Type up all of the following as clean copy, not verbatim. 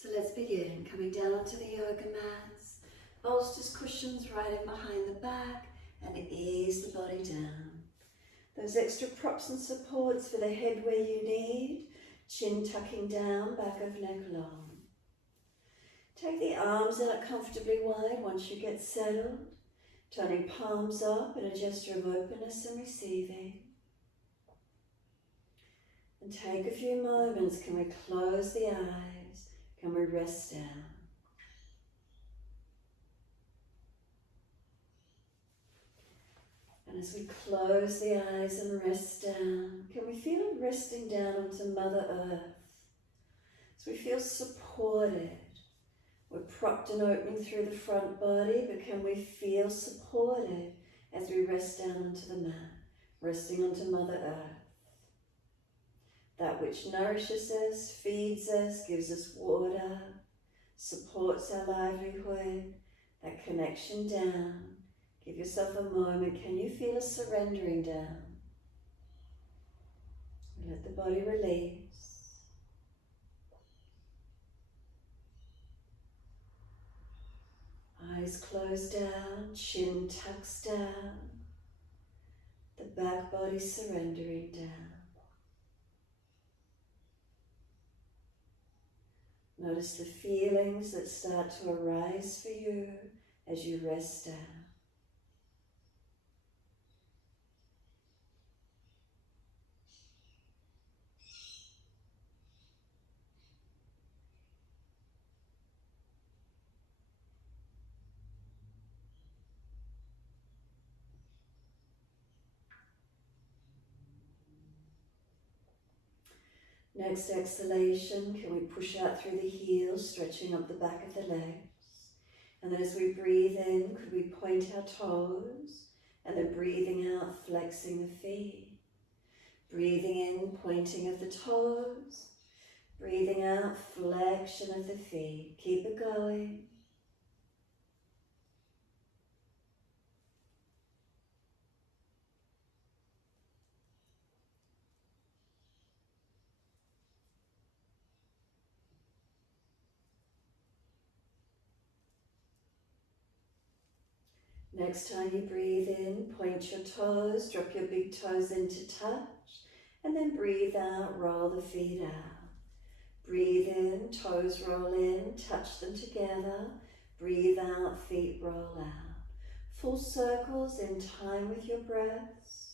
So let's begin. Coming down onto the yoga mats, bolsters, cushions right in behind the back, and ease the body down. Those extra props and supports for the head where you need, chin tucking down, back of neck long. Take the arms out comfortably wide once you get settled, turning palms up in a gesture of openness and receiving. And take a few moments. Can we close the eyes? Can we rest down? And as we close the eyes and rest down, can we feel it resting down onto Mother Earth? As we feel supported, we're propped and opening through the front body, but can we feel supported as we rest down onto the mat, resting onto Mother Earth? That which nourishes us, feeds us, gives us water, supports our livelihood, that connection down. Give yourself a moment. Can you feel a surrendering down? Let the body release. Eyes closed down, chin tucks down, the back body surrendering down. Notice the feelings that start to arise for you as you rest down. Next exhalation, can we push out through the heels, stretching up the back of the legs? And then as we breathe in, could we point our toes? And then breathing out, flexing the feet. Breathing in, pointing of the toes. Breathing out, flexion of the feet. Keep it going. Next time you breathe in, point your toes, drop your big toes into touch, and then breathe out, roll the feet out. Breathe in, toes roll in, touch them together. Breathe out, feet roll out. Full circles in time with your breaths.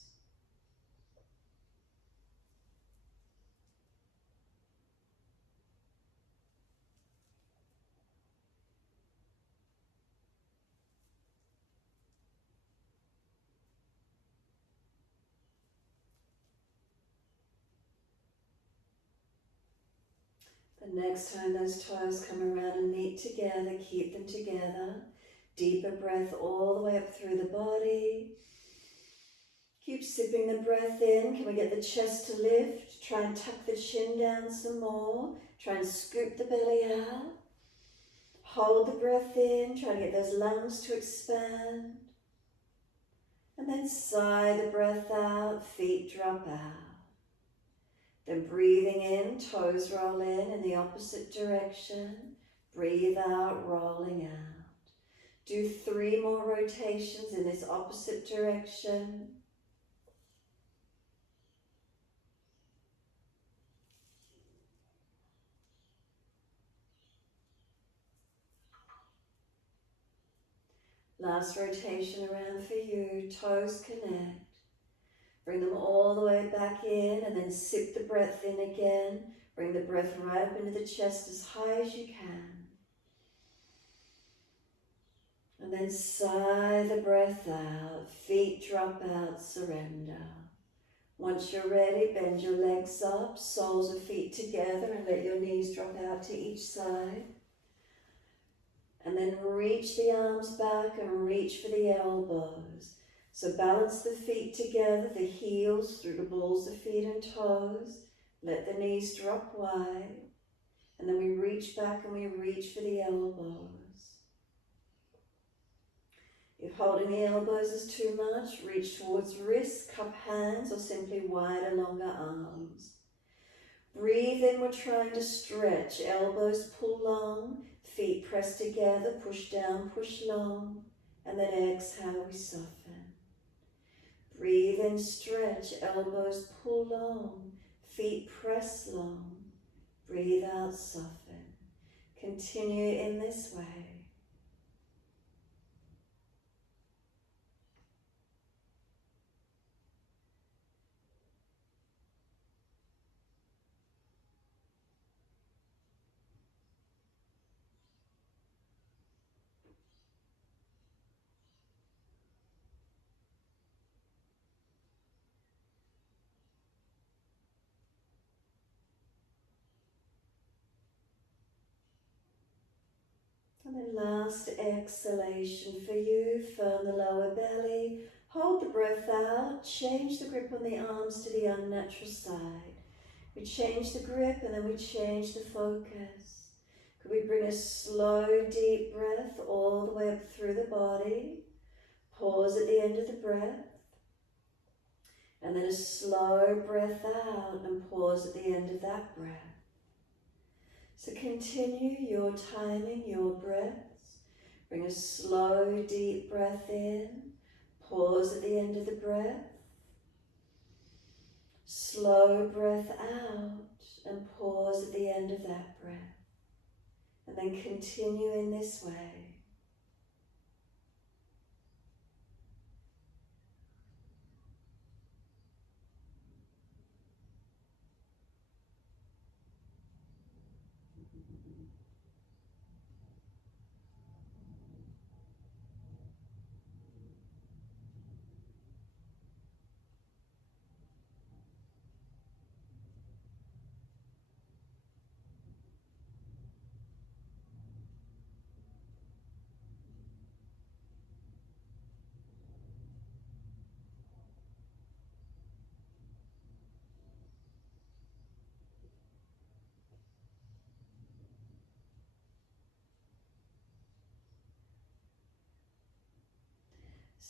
The next time those toes come around and meet together, keep them together. Deeper breath all the way up through the body. Keep sipping the breath in. Can we get the chest to lift? Try and tuck the chin down some more. Try and scoop the belly out. Hold the breath in. Try and get those lungs to expand. And then sigh the breath out. Feet drop out. Then breathing in, toes roll in the opposite direction. Breathe out, rolling out. Do 3 more rotations in this opposite direction. Last rotation around for you, toes connect. Bring them all the way back in and then sip the breath in again. Bring the breath right up into the chest as high as you can. And then sigh the breath out. Feet drop out, surrender. Once you're ready, bend your legs up, soles of feet together, and let your knees drop out to each side. And then reach the arms back and reach for the elbows. So balance the feet together, the heels through the balls of feet and toes. Let the knees drop wide. And then we reach back and we reach for the elbows. If holding the elbows is too much, reach towards wrists, cup hands, or simply wider, longer arms. Breathe in, we're trying to stretch. Elbows pull long, feet press together, push down, push long. And then exhale, we soften. Breathe in, stretch, elbows pull long, feet press long. Breathe out, soften. Continue in this way. And then last exhalation for you, firm the lower belly, hold the breath out, change the grip on the arms to the unnatural side. We change the grip and then we change the focus. Could we bring a slow, deep breath all the way up through the body, pause at the end of the breath, and then a slow breath out and pause at the end of that breath. So continue your timing, your breaths. Bring a slow, deep breath in. Pause at the end of the breath. Slow breath out and pause at the end of that breath. And then continue in this way.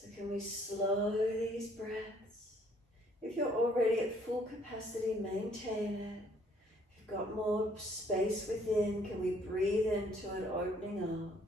So can we slow these breaths? If you're already at full capacity, maintain it. If you've got more space within, can we breathe into it, opening up?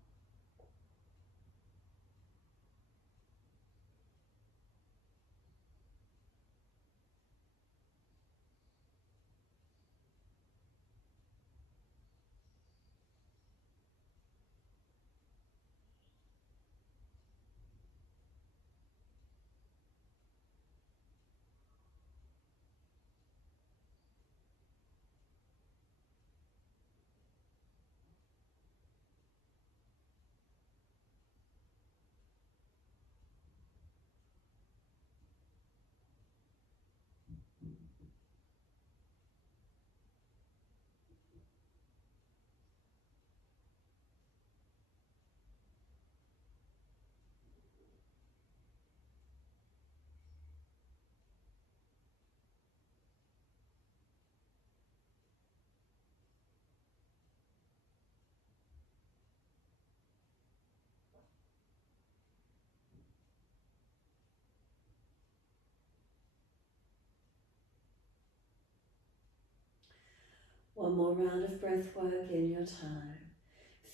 One more round of breath work in your time.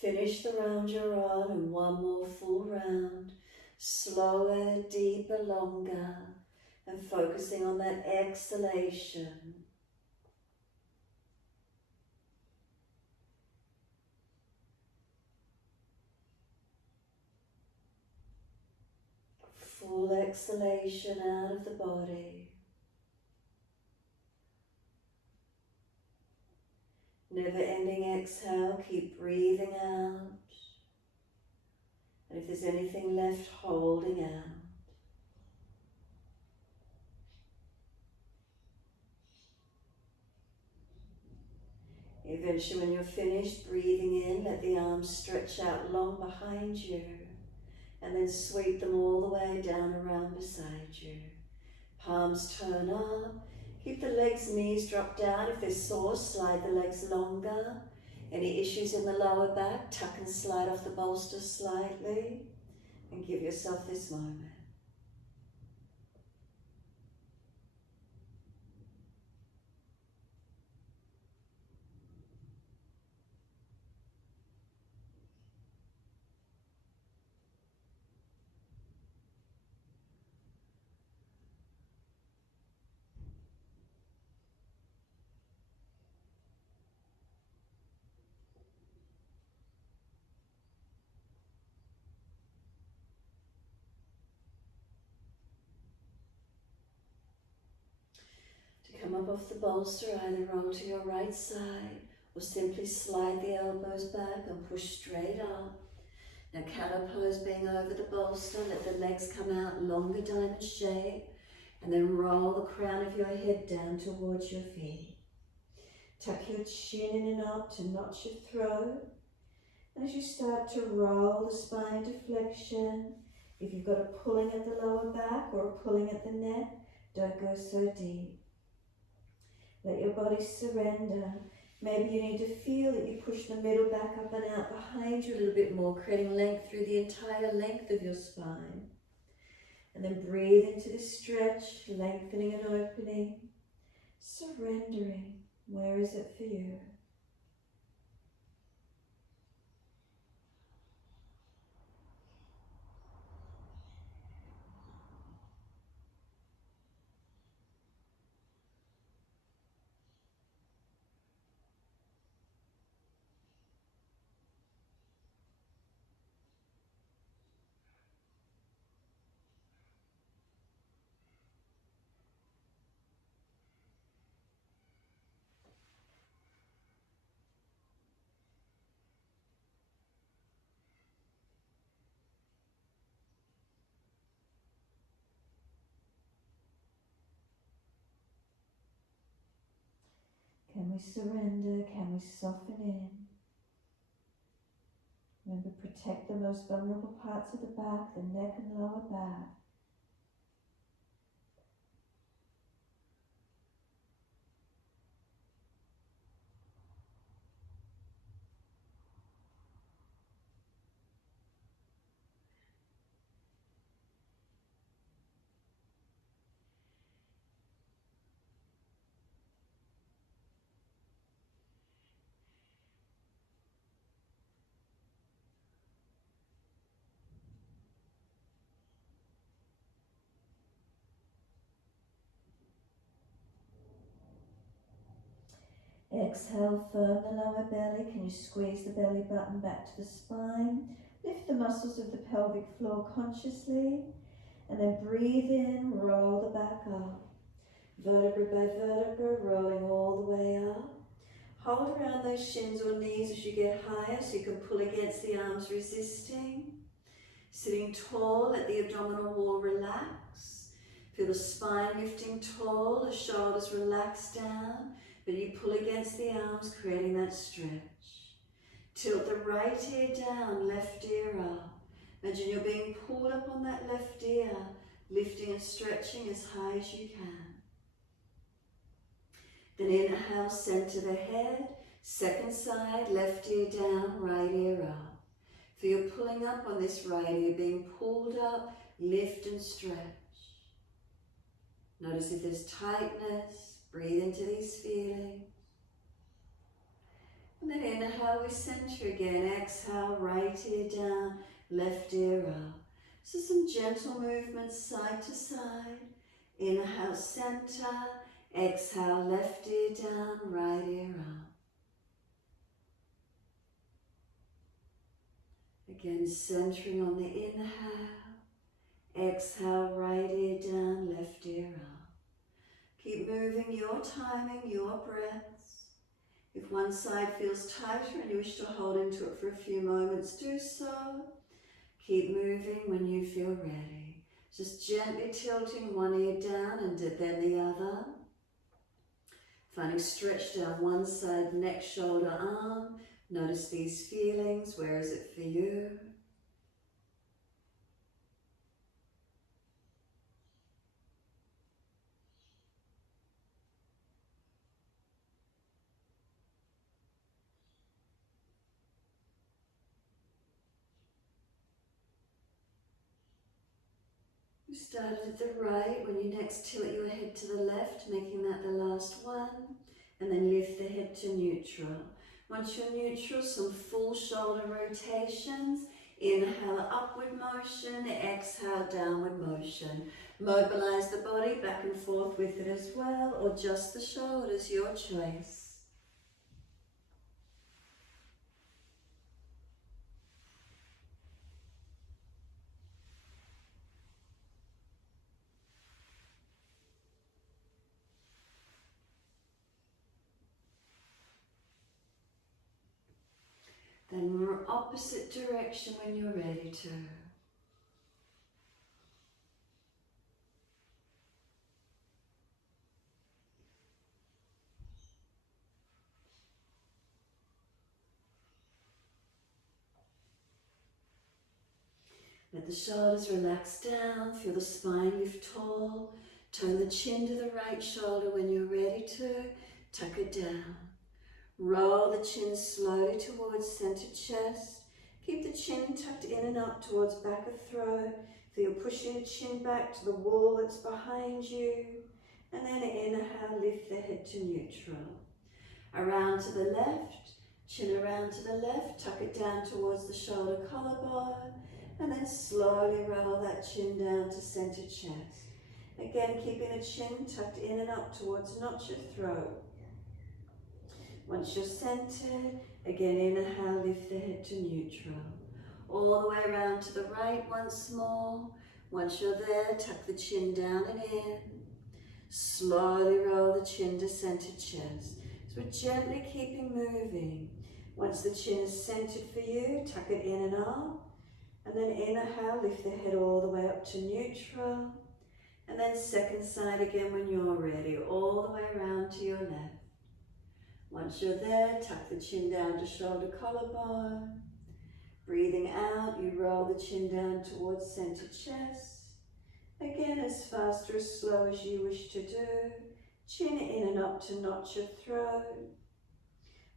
Finish the round you're on and one more full round. Slower, deeper, longer, and focusing on that exhalation. Full exhalation out of the body. Never ending exhale, keep breathing out. And if there's anything left, holding out. Eventually when you're finished breathing in, let the arms stretch out long behind you and then sweep them all the way down around beside you. Palms turn up. Keep the legs, knees drop down. If they're sore, slide the legs longer. Any issues in the lower back, tuck and slide off the bolster slightly and give yourself this moment. come up off the bolster, either roll to your right side or simply slide the elbows back and push straight up. Now counterpose being over the bolster, let the legs come out longer diamond shape, and then roll the crown of your head down towards your feet. Tuck your chin in and up to notch your throat. And as you start to roll the spine to flexion, if you've got a pulling at the lower back or a pulling at the neck, don't go so deep. Let your body surrender. Maybe you need to feel that you push the middle back up and out behind you a little bit more, creating length through the entire length of your spine. And then breathe into this stretch, lengthening and opening, surrendering. Where is it for you? Can we surrender? Can we soften in? Remember, protect the most vulnerable parts of the back, the neck and lower back. Exhale, firm the lower belly. Can you squeeze the belly button back to the spine? Lift the muscles of the pelvic floor consciously. And then breathe in, roll the back up. Vertebra by vertebra, rolling all the way up. Hold around those shins or knees as you get higher so you can pull against the arms, resisting. Sitting tall, let the abdominal wall relax. Feel the spine lifting tall, the shoulders relax down, but you pull against the arms, creating that stretch. Tilt the right ear down, left ear up. Imagine you're being pulled up on that left ear, lifting and stretching as high as you can. Then inhale, center the head, second side, left ear down, right ear up. Feel pulling up on this right ear, being pulled up, lift and stretch. Notice if there's tightness, breathe into these feelings. And then inhale, we center again, exhale, right ear down, left ear up. So some gentle movements side to side. Inhale, center, exhale, left ear down, right ear up. Again, centering on the inhale, exhale, right ear down, left ear up. Keep moving your timing, your breaths. If one side feels tighter and you wish to hold into it for a few moments, do so. Keep moving when you feel ready. Just gently tilting one ear down and then the other. Finding stretch down one side, neck, shoulder, arm. Notice these feelings. Where is it for you? You started at the right. When you next tilt your head to the left, making that the last one. And then lift the head to neutral. Once you're neutral, some full shoulder rotations. Inhale, upward motion. Exhale, downward motion. Mobilise the body back and forth with it as well, or just the shoulders, your choice. Then opposite direction when you're ready to. Let the shoulders relax down, feel the spine lift tall. Turn the chin to the right shoulder when you're ready to. Tuck it down. Roll the chin slowly towards centered chest. Keep the chin tucked in and up towards back of throat. Feel pushing the chin back to the wall that's behind you. And then inhale, lift the head to neutral. Around to the left, chin around to the left, tuck it down towards the shoulder collarbone. And then slowly roll that chin down to centered chest. Again, keeping the chin tucked in and up towards notch of throat. Once you're centered, again inhale, lift the head to neutral. All the way around to the right once more. Once you're there, tuck the chin down and in. Slowly roll the chin to centered chest. So we're gently keeping moving. Once the chin is centered for you, tuck it in and up. And then inhale, lift the head all the way up to neutral. And then second side again when you're ready, all the way around to your left. Once you're there, tuck the chin down to shoulder collarbone. Breathing out, you roll the chin down towards centered chest. Again, as fast or as slow as you wish to do. Chin in and up to notch of throat.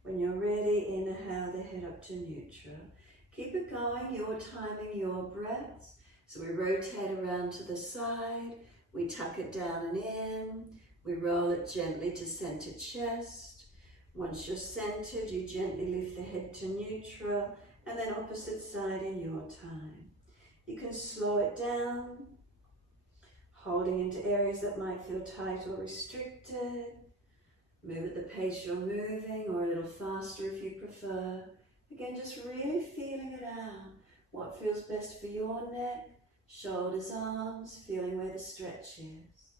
When you're ready, inhale the head up to neutral. Keep it going, you're timing your breaths. So we rotate around to the side, we tuck it down and in, we roll it gently to centered chest. Once you're centered, you gently lift the head to neutral, and then opposite side in your time. You can slow it down, holding into areas that might feel tight or restricted. Move at the pace you're moving, or a little faster if you prefer. Again, just really feeling it out. What feels best for your neck, shoulders, arms, feeling where the stretch is.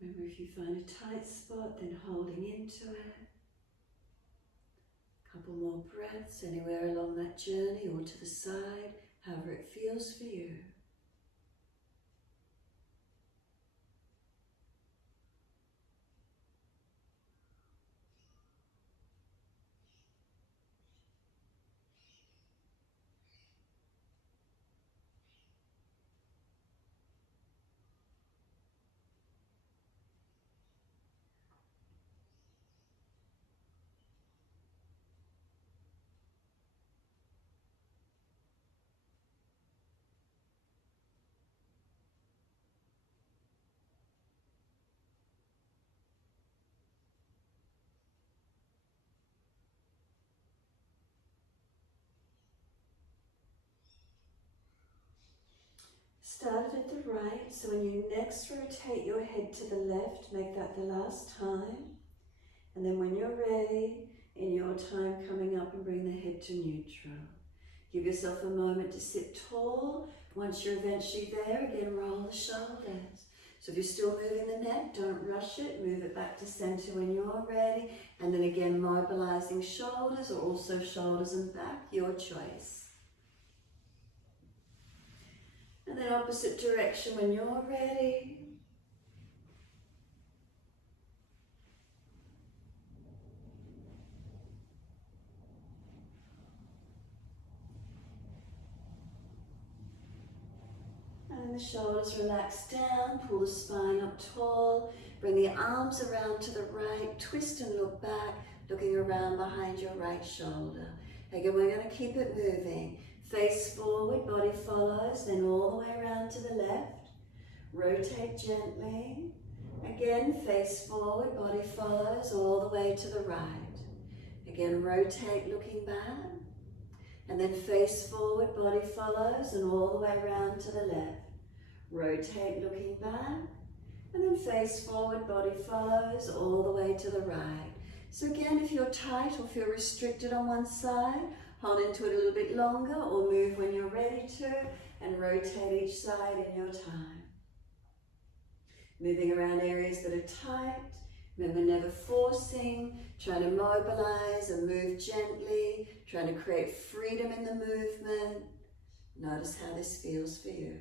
Remember, if you find a tight spot, then holding into it. Couple more breaths anywhere along that journey or to the side, however it feels for you. Start at the right, so when you next rotate your head to the left, make that the last time. And then when you're ready, in your time coming up and bring the head to neutral. Give yourself a moment to sit tall. Once you're eventually there, again roll the shoulders. So if you're still moving the neck, don't rush it, move it back to center when you're ready. And then again, mobilizing shoulders or also shoulders and back, your choice. And then opposite direction when you're ready. And the shoulders relax down, pull the spine up tall, bring the arms around to the right, twist and look back, looking around behind your right shoulder. Again, we're going to keep it moving. Face forward, body follows, then all the way around to the left. Rotate gently. Again, face forward, body follows, all the way to the right. Again, rotate looking back. And then face forward, body follows, and all the way around to the left. Rotate looking back. And then face forward, body follows, all the way to the right. So again, if you're tight or feel restricted on one side, hold into it a little bit longer or move when you're ready to, and rotate each side in your time. Moving around areas that are tight. Remember, never forcing, trying to mobilize and move gently, trying to create freedom in the movement. Notice how this feels for you.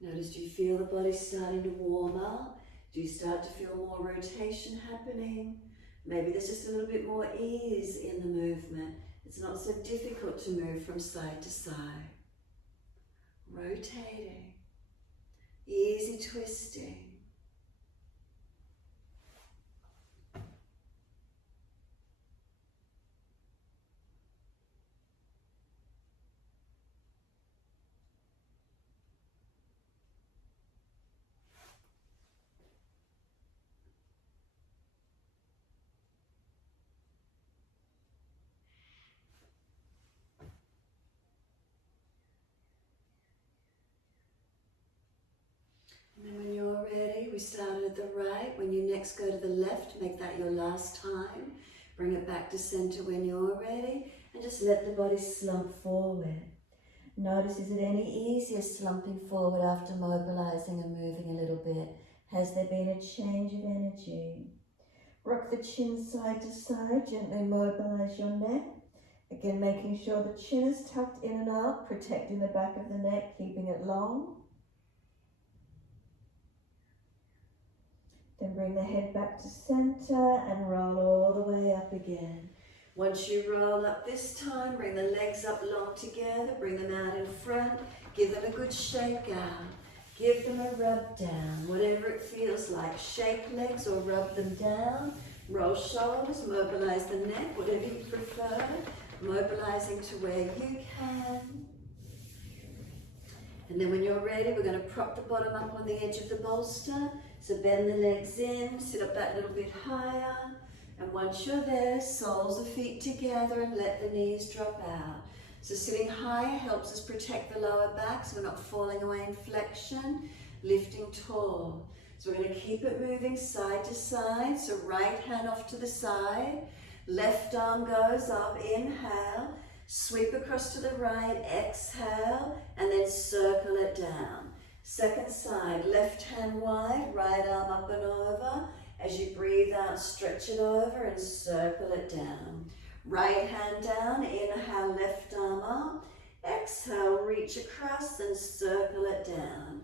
Notice, do you feel the body starting to warm up? Do you start to feel more rotation happening? Maybe there's just a little bit more ease in the movement. It's not so difficult to move from side to side. Rotating, easy twisting. And then when you're ready, we started at the right. When you next go to the left, make that your last time. Bring it back to center when you're ready, and just let the body slump forward. Notice, is it any easier slumping forward after mobilizing and moving a little bit? Has there been a change of energy? Rock the chin side to side, gently mobilize your neck. Again, making sure the chin is tucked in and up, protecting the back of the neck, keeping it long. Then bring the head back to center and roll all the way up again. Once you roll up this time, bring the legs up long together, bring them out in front, give them a good shake out. Give them a rub down, whatever it feels like. Shake legs or rub them down. Roll shoulders, mobilize the neck, whatever you prefer. Mobilizing to where you can. And then when you're ready, we're going to prop the bottom up on the edge of the bolster. So bend the legs in, sit up that little bit higher. And once you're there, soles of feet together and let the knees drop out. So sitting higher helps us protect the lower back so we're not falling away in flexion. Lifting tall. So we're going to keep it moving side to side. So right hand off to the side. Left arm goes up, inhale. Sweep across to the right, exhale, and then circle it down. Second side, left hand wide, right arm up and over. As you breathe out, stretch it over and circle it down. Right hand down, inhale, left arm up. Exhale, reach across and circle it down.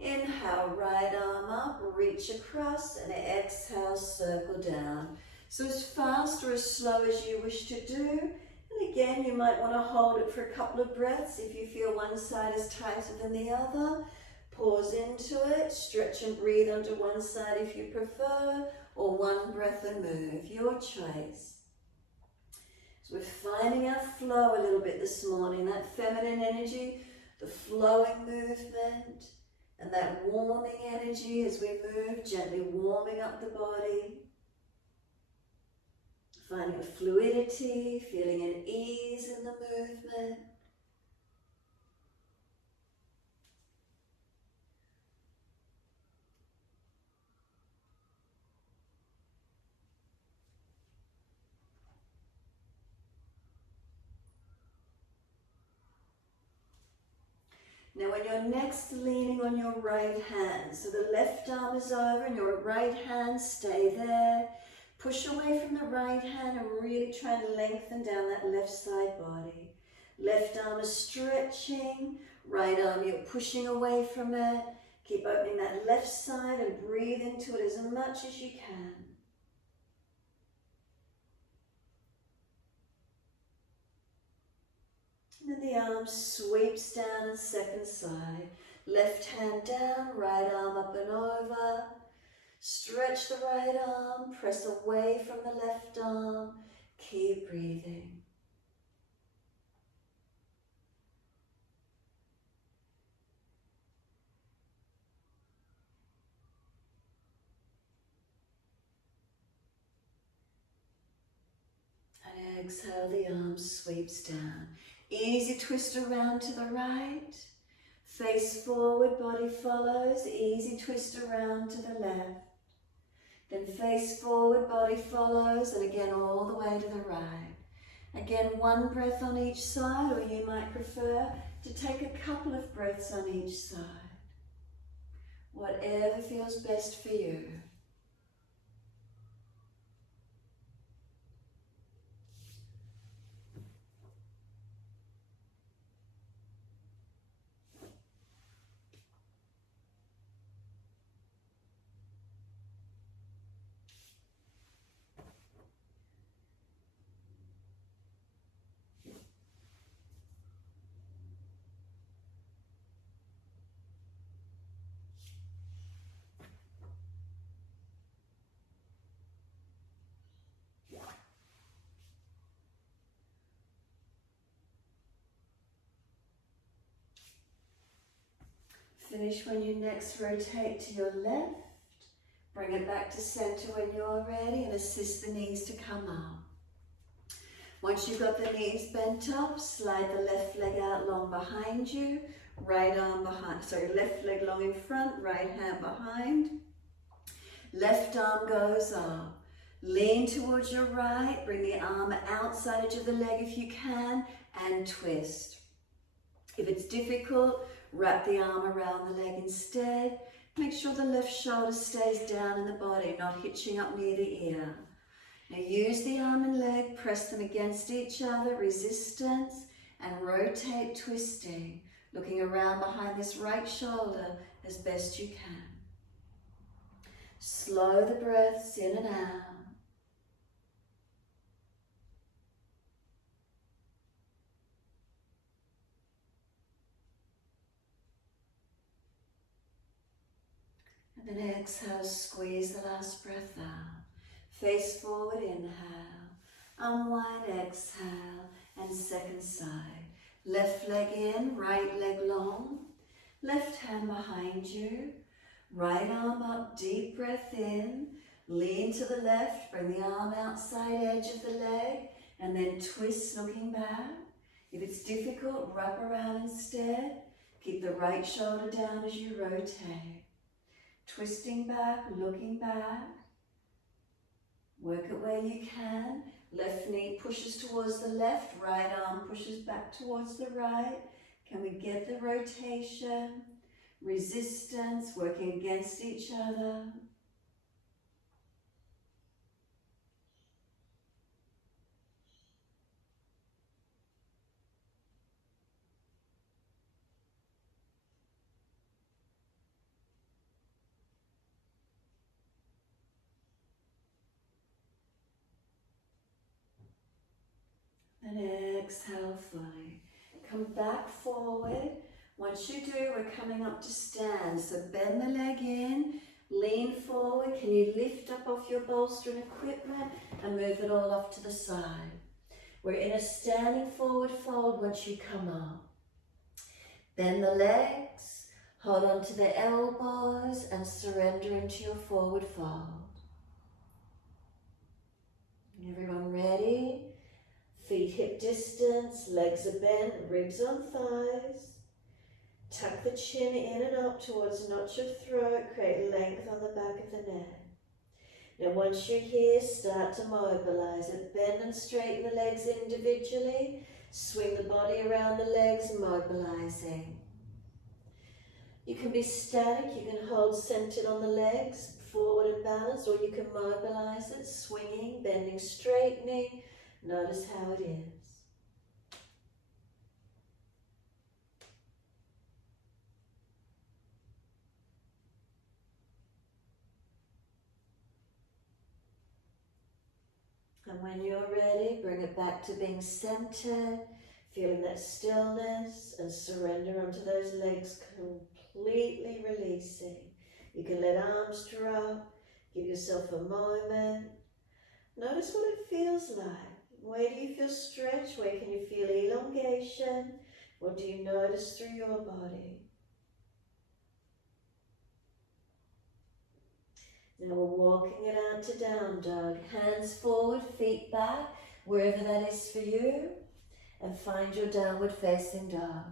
Inhale, right arm up, reach across, and exhale, circle down. So as fast or as slow as you wish to do. And again, you might want to hold it for a couple of breaths if you feel one side is tighter than the other. Pause into it, stretch and breathe onto one side if you prefer, or one breath and move, your choice. So we're finding our flow a little bit this morning, that feminine energy, the flowing movement, and that warming energy as we move, gently warming up the body. Finding a fluidity, feeling an ease in the movement. Now when you're next leaning on your right hand, so the left arm is over and your right hand, stay there. Push away from the right hand and really try and lengthen down that left side body. Left arm is stretching, right arm you're pushing away from it. Keep opening that left side and breathe into it as much as you can. And then the arm sweeps down and second side. Left hand down, right arm up and over. Stretch the right arm, press away from the left arm. Keep breathing. And exhale, the arm sweeps down. Easy twist around to the right. Face forward, body follows. Easy twist around to the left. Then face forward, body follows, and again all the way to the right. Again, one breath on each side, or you might prefer to take a couple of breaths on each side. Whatever feels best for you. Finish when you next rotate to your left. Bring it back to center when you're ready and assist the knees to come up. Once you've got the knees bent up, slide the left leg out long behind you, right arm behind, sorry, left leg long in front, right hand behind. Left arm goes up. Lean towards your right, bring the arm outside edge of the leg if you can, and twist. If it's difficult, wrap the arm around the leg instead. Make sure the left shoulder stays down in the body, not hitching up near the ear. Now use the arm and leg, press them against each other, resistance, and rotate, twisting, looking around behind this right shoulder as best you can. Slow the breaths in and out. And then exhale, squeeze the last breath out. Face forward, inhale. Unwind, exhale, and second side. Left leg in, right leg long. Left hand behind you. Right arm up, deep breath in. Lean to the left, bring the arm outside edge of the leg, and then twist looking back. If it's difficult, wrap around instead. Keep the right shoulder down as you rotate. Twisting back, looking back. Work it where you can. Left knee pushes towards the left, right arm pushes back towards the right. Can we get the rotation? Resistance, working against each other. And exhale fully. Come back forward. Once you do, we're coming up to stand. So bend the leg in, lean forward. Can you lift up off your bolster and equipment and move it all off to the side? We're in a standing forward fold once you come up. Bend the legs, hold on to the elbows and surrender into your forward fold. Everyone ready? Feet hip distance, legs are bent, ribs on thighs. Tuck the chin in and up towards the notch of throat, create length on the back of the neck. Now once you're here, start to mobilise it. Bend and straighten the legs individually. Swing the body around the legs, mobilising. You can be static, you can hold centred on the legs, forward and balanced, or you can mobilise it, swinging, bending, straightening. Notice how it is. And when you're ready, bring it back to being centered, feeling that stillness and surrender onto those legs, completely releasing. You can let arms drop, give yourself a moment. Notice what it feels like. Where do you feel stretch? Where can you feel elongation? What do you notice through your body? Now we're walking it out to down dog. Hands forward, feet back. wherever that is for you, and find your downward facing dog.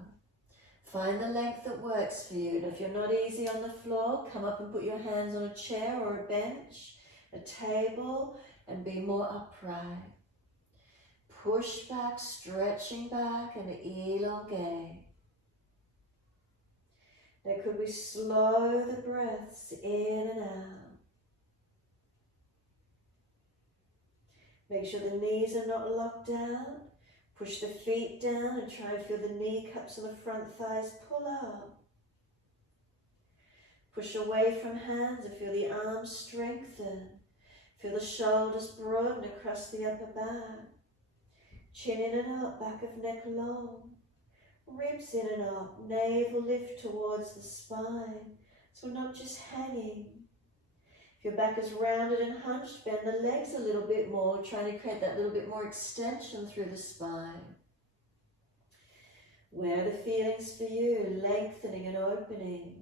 Find the length that works for you. And if you're not easy on the floor, come up and put your hands on a chair or a bench, a table, and be more upright. Push back, stretching back, and elongate. Now could we slow the breaths in and out? Make sure the knees are not locked down. Push the feet down and try and feel the kneecaps and the front thighs pull up. Push away from hands and feel the arms strengthen. Feel the shoulders broaden across the upper back. Chin in and up, back of neck long. Ribs in and up, navel lift towards the spine. So we're not just hanging. If your back is rounded and hunched, bend the legs a little bit more, trying to create that little bit more extension through the spine. Where are the feelings for you? Lengthening and opening.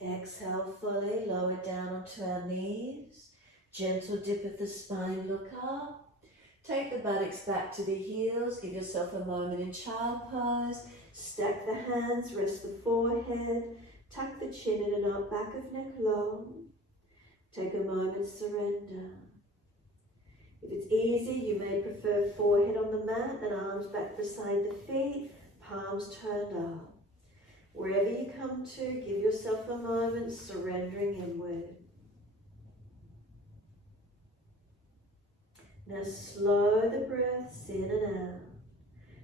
Exhale fully, lower down onto our knees. Gentle dip of the spine, look up. Take the buttocks back to the heels. Give yourself a moment in child pose. Stack the hands, rest the forehead. Tuck the chin in and up, back of neck long. Take a moment, surrender. If it's easy, you may prefer forehead on the mat and arms back beside the feet, palms turned up. Wherever you come to, give yourself a moment, surrendering inward. Now slow the breaths in and out.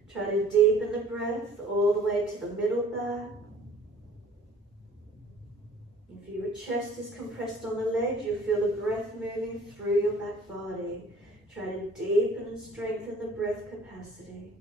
Try to deepen the breath all the way to the middle back. If your chest is compressed on the legs, you'll feel the breath moving through your back body. Try to deepen and strengthen the breath capacity.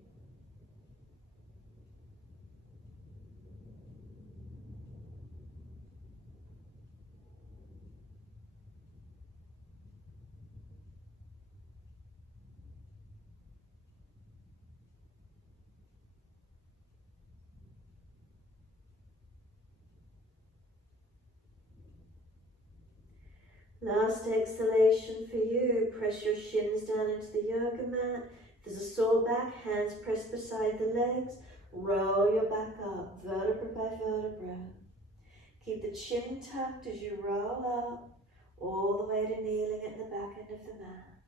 Last exhalation for you. Press your shins down into the yoga mat. If there's a sore back, hands pressed beside the legs. Roll your back up, vertebra by vertebra. Keep the chin tucked as you roll up, all the way to kneeling at the back end of the mat.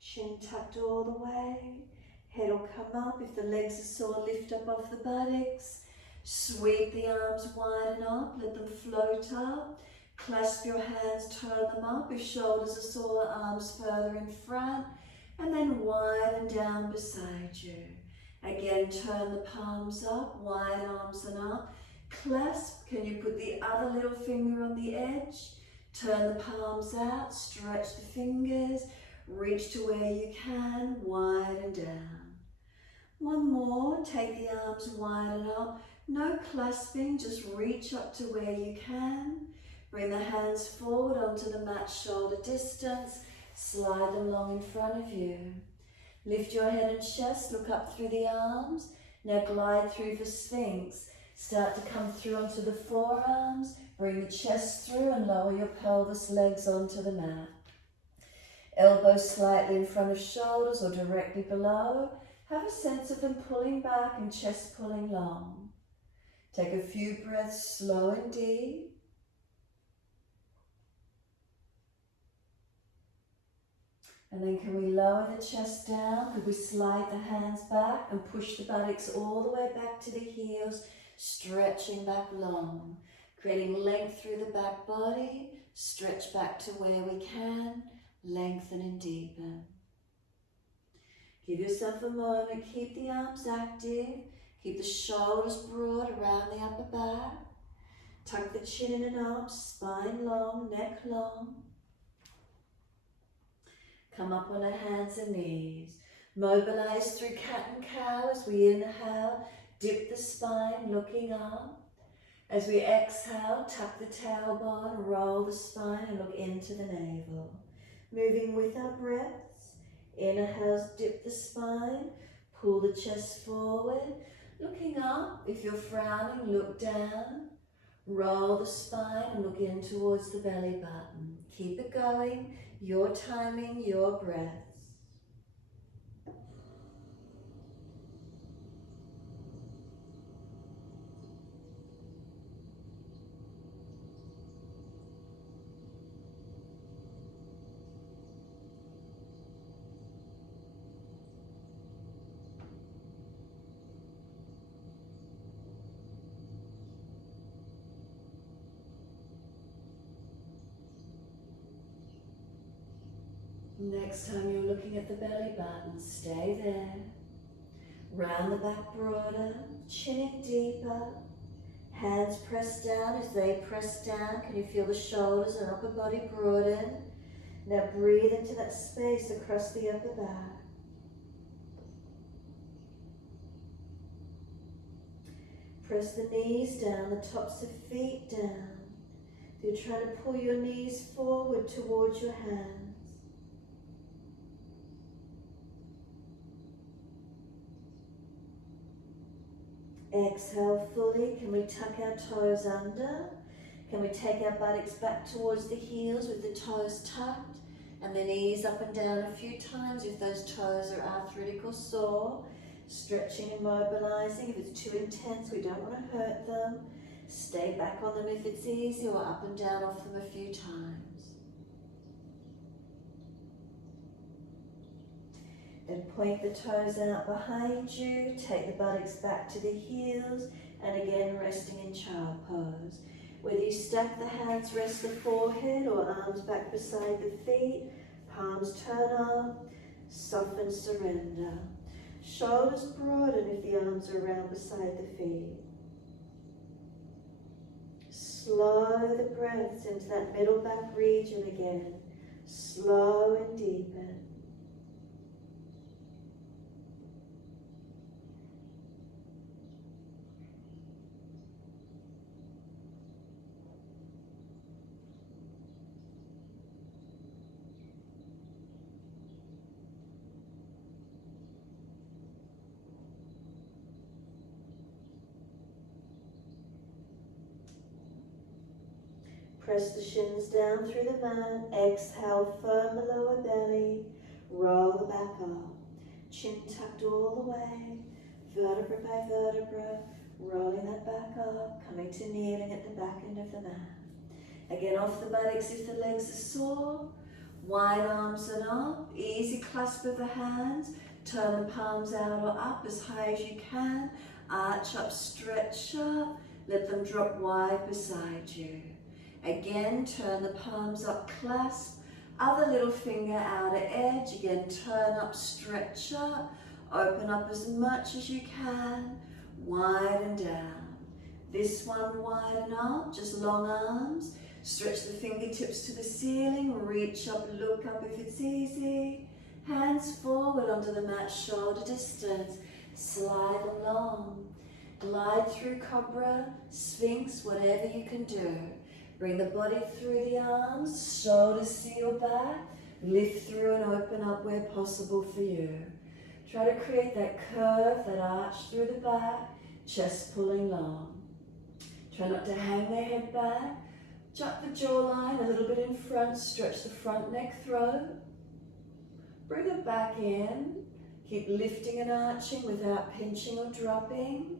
Chin tucked all the way. Head will come up. If the legs are sore, lift up off the buttocks. Sweep the arms widen up, let them float up. Clasp your hands, turn them up. If shoulders are sore, arms further in front. And then widen down beside you. Again, turn the palms up, wide arms and up. Clasp, can you put the other little finger on the edge? Turn the palms out, stretch the fingers. Reach to where you can, widen down. One more, take the arms widen up. No clasping, just reach up to where you can. Bring the hands forward onto the mat, shoulder distance. Slide them long in front of you. Lift your head and chest, look up through the arms. Now glide through for Sphinx. Start to come through onto the forearms. Bring the chest through and lower your pelvis, legs onto the mat. Elbows slightly in front of shoulders or directly below. Have a sense of them pulling back and chest pulling long. Take a few breaths slow and deep. And then can we lower the chest down? Could we slide the hands back and push the buttocks all the way back to the heels, stretching back long, creating length through the back body, stretch back to where we can, lengthen and deepen. Give yourself a moment, keep the arms active, keep the shoulders broad around the upper back, tuck the chin in and up, spine long, neck long. Come up on our hands and knees. Mobilise through cat and cow as we inhale. Dip the spine, looking up. As we exhale, tuck the tailbone, roll the spine and look into the navel. Moving with our breaths. Inhale, dip the spine, pull the chest forward, looking up. If you're frowning, look down. Roll the spine and look in towards the belly button. Keep it going, your timing, your breaths. Next time you're looking at the belly button, stay there. Round the back broader, chin in deeper. Hands press down. As they press down, can you feel the shoulders and upper body broaden? Now breathe into that space across the upper back. Press the knees down, the tops of feet down. You're trying to pull your knees forward towards your hands. Exhale fully. Can we tuck our toes under? Can we take our buttocks back towards the heels with the toes tucked? And the knees up and down a few times if those toes are arthritic or sore. Stretching and mobilising. If it's too intense, we don't want to hurt them. Stay back on them if it's easy, or up and down off them a few times. Then point the toes out behind you, take the buttocks back to the heels, and again resting in child pose. Whether you stack the hands, rest the forehead, or arms back beside the feet, palms turn up, soften, surrender. Shoulders broaden if the arms are around beside the feet. Slow the breaths into that middle back region again. Slow and deepen. Press the shins down through the mat. Exhale, firm the lower belly. Roll the back up. Chin tucked all the way. Vertebra by vertebra. Rolling that back up. Coming to kneeling at the back end of the mat. Again, off the buttocks if the legs are sore. Wide arms and up. Easy clasp of the hands. Turn the palms out or up as high as you can. Arch up, stretch up. Let them drop wide beside you. Again, turn the palms up, clasp, other little finger outer edge. Again, turn up, stretch up, open up as much as you can, widen down. This one widen up, just long arms. Stretch the fingertips to the ceiling, reach up, look up if it's easy. Hands forward onto the mat, shoulder distance, slide along. Glide through Cobra, Sphinx, whatever you can do. Bring the body through the arms, shoulders see your back, lift through and open up where possible for you. Try to create that curve, that arch through the back, chest pulling long. Try not to hang the head back, jut the jawline a little bit in front, stretch the front neck, throat. Bring it back in, keep lifting and arching without pinching or dropping.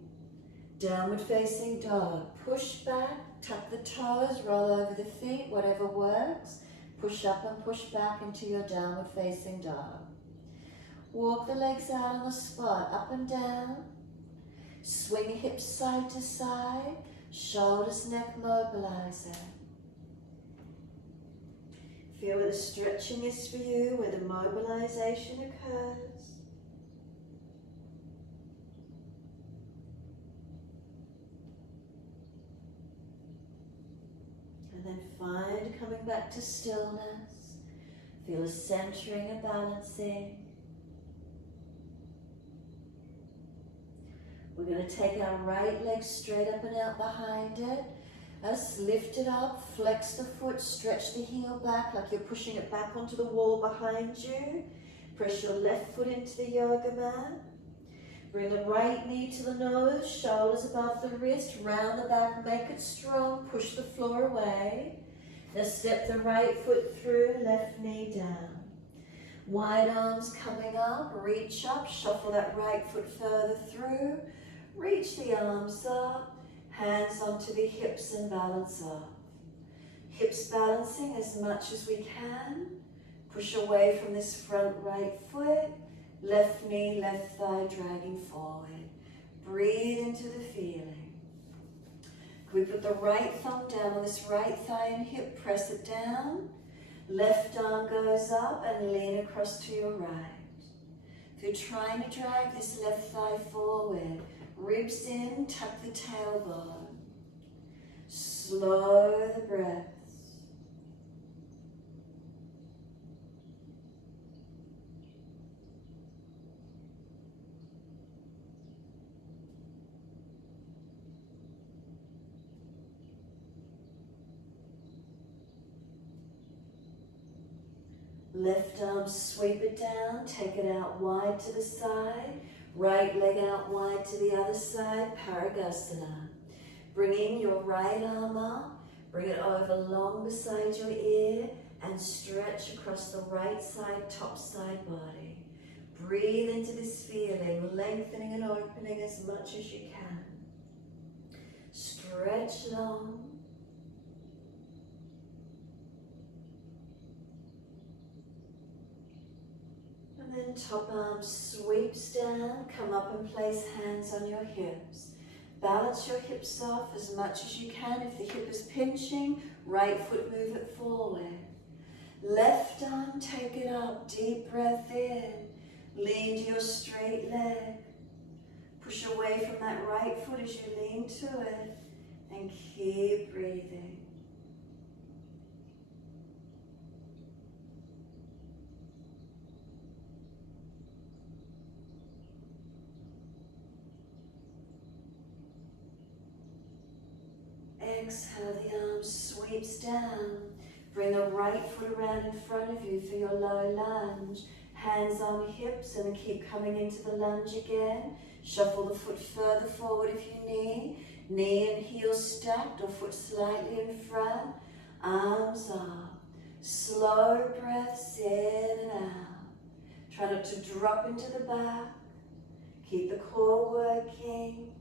Downward facing dog, push back. Tuck the toes, roll over the feet, whatever works. Push up and push back into your downward facing dog. Walk the legs out on the spot, up and down. Swing hips side to side, shoulders, neck mobilising. Feel where the stretching is for you, where the mobilisation occurs. Then find coming back to stillness. Feel a centering and balancing. We're going to take our right leg straight up and out behind it. Us lift it up, flex the foot, stretch the heel back like you're pushing it back onto the wall behind you. Press your left foot into the yoga mat. Bring the right knee to the nose, shoulders above the wrist, round the back, make it strong, push the floor away. Now step the right foot through, left knee down. Wide arms coming up, reach up, shuffle that right foot further through, reach the arms up, hands onto the hips and balance up. Hips balancing as much as we can. Push away from this front right foot, left knee, left thigh dragging forward. Breathe into the feeling. Can we put the right thumb down on this right thigh and hip, press it down. Left arm goes up and lean across to your right. If you're trying to drag this left thigh forward, ribs in, tuck the tailbone. Slow the breath. Left arm, sweep it down, take it out wide to the side. Right leg out wide to the other side, Parigasana. Bringing your right arm up, bring it over long beside your ear and stretch across the right side, top side body. Breathe into this feeling, lengthening and opening as much as you can. Stretch long. And then top arm sweeps down, come up and place hands on your hips. Balance your hips off as much as you can. If the hip is pinching, right foot move it forward. Left arm, take it up, deep breath in. Lean to your straight leg. Push away from that right foot as you lean to it and keep breathing. Exhale, the arm sweeps down. Bring the right foot around in front of you for your low lunge. Hands on hips and keep coming into the lunge again. Shuffle the foot further forward if you need. Knee and heel stacked or foot slightly in front. Arms up. Slow breaths in and out. Try not to drop into the back. Keep the core working.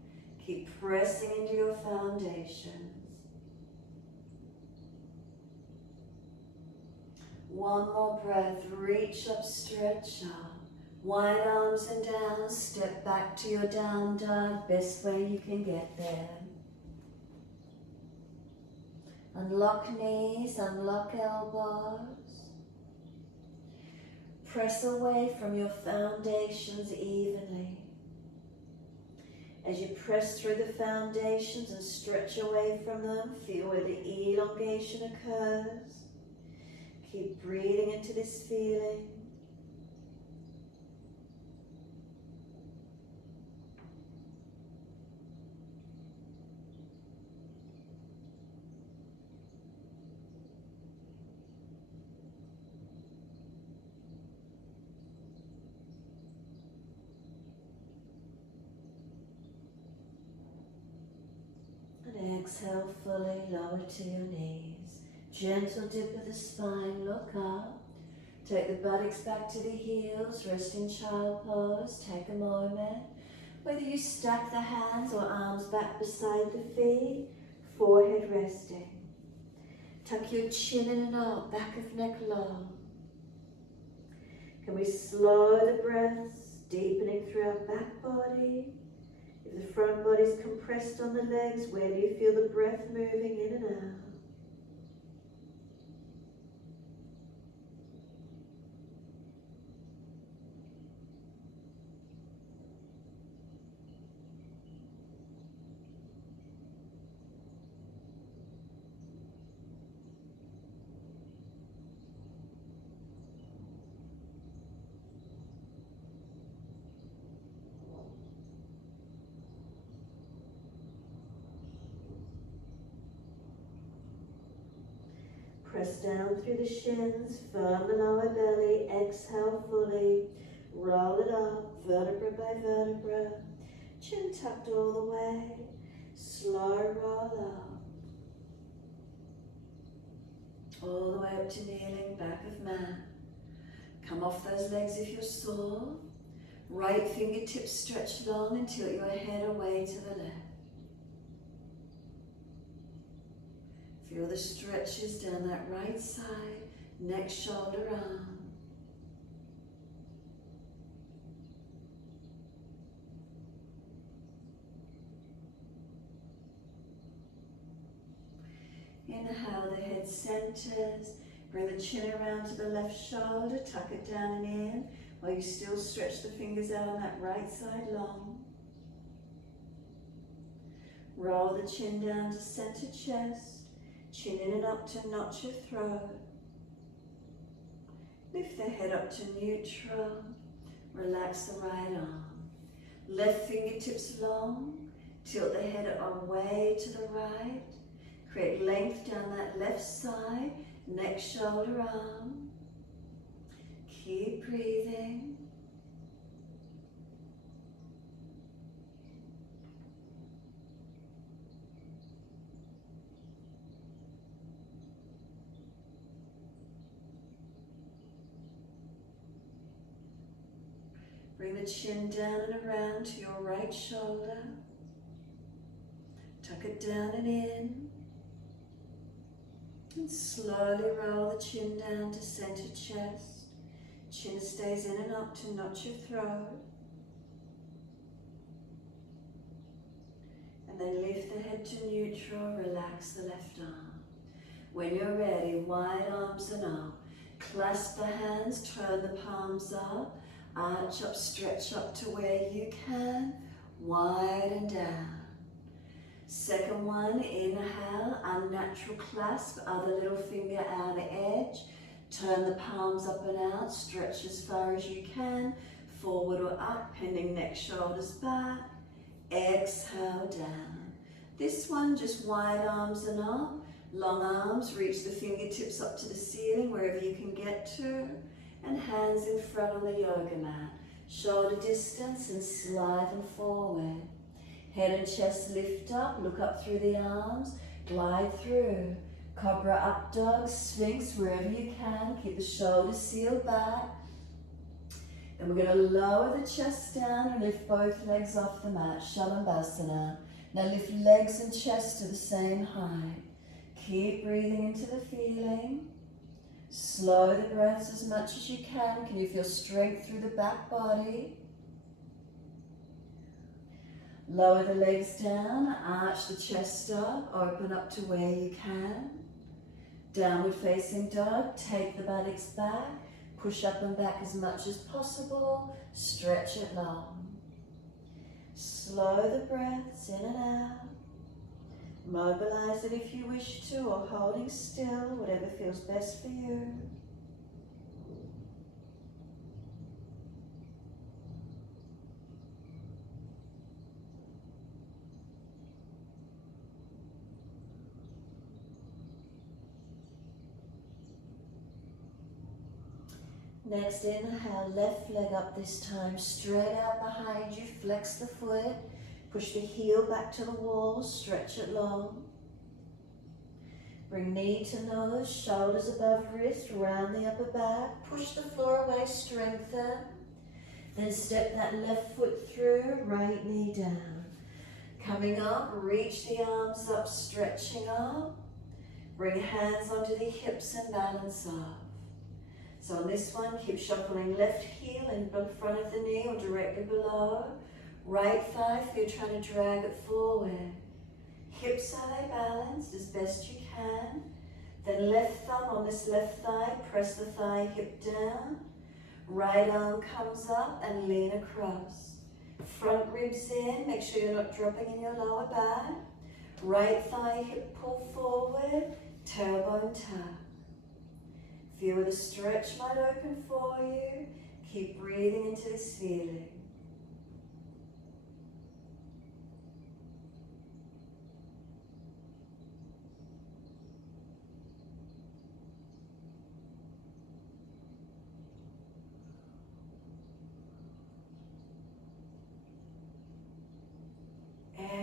Keep pressing into your foundations. One more breath. Reach up, stretch up. Wide arms and down. Step back to your down dog. Best way you can get there. Unlock knees, unlock elbows. Press away from your foundations evenly. As you press through the foundations and stretch away from them, feel where the elongation occurs. Keep breathing into this feeling. And exhale fully, lower to your knees. Gentle dip of the spine, look up. Take the buttocks back to the heels, rest in child pose. Take a moment. Whether you stack the hands or arms back beside the feet, forehead resting. Tuck your chin in and up, back of neck long. Can we slow the breaths, deepening through our back body? If the front body's compressed on the legs, where do you feel the breath moving in and out? Press down through the shins, firm the lower belly, exhale fully. Roll it up, vertebra by vertebra. Chin tucked all the way. Slow roll up. All the way up to kneeling, back of mat. Come off those legs if you're sore. Right fingertips stretch long and tilt your head away to the left. Feel the stretches down that right side, neck, shoulder, arm. Inhale, the head centers. Bring the chin around to the left shoulder, tuck it down and in, while you still stretch the fingers out on that right side long. Roll the chin down to center chest, chin in and up to notch your throat. Lift the head up to neutral, relax the right arm. Left fingertips long, tilt the head away to the right. Create length down that left side, neck, shoulder, arm. Keep breathing. Bring the chin down and around to your right shoulder. Tuck it down and in. And slowly roll the chin down to center chest. Chin stays in and up to notch your throat. And then lift the head to neutral, relax the left arm. When you're ready, wide arms and up. Clasp the hands, turn the palms up. Arch up, stretch up to where you can. Wide and down. Second one, inhale, unnatural clasp, other little finger outer edge. Turn the palms up and out, stretch as far as you can, forward or up, pending neck, shoulders back. Exhale down. This one, just wide arms and up, long arms, reach the fingertips up to the ceiling, wherever you can get to, and hands in front on the yoga mat. Shoulder distance and slide them forward. Head and chest lift up, look up through the arms, glide through. Cobra up dog, Sphinx wherever you can, keep the shoulders sealed back. Then we're going to lower the chest down and lift both legs off the mat, Shalabhasana. Now lift legs and chest to the same height. Keep breathing into the feeling. Slow the breaths as much as you can. Can you feel strength through the back body? Lower the legs down, arch the chest up, open up to where you can. Downward facing dog, take the buttocks back, push up and back as much as possible, stretch it long. Slow the breaths in and out. Mobilise it if you wish to, or holding still, whatever feels best for you. Next inhale, left leg up this time, straight out behind you, flex the foot, push the heel back to the wall, stretch it long. Bring knee to nose, shoulders above wrist, round the upper back, push the floor away, strengthen. Then step that left foot through, right knee down. Coming up, reach the arms up, stretching up. Bring hands onto the hips and balance off. So on this one, keep shuffling left heel in front of the knee or directly below. Right thigh, if you're trying to drag it forward. Hips, are they balanced as best you can? Then left thumb on this left thigh, press the thigh hip down. Right arm comes up and lean across. Front ribs in, make sure you're not dropping in your lower back. Right thigh hip pull forward, tailbone tuck. Feel where the stretch might open for you. Keep breathing into this feeling.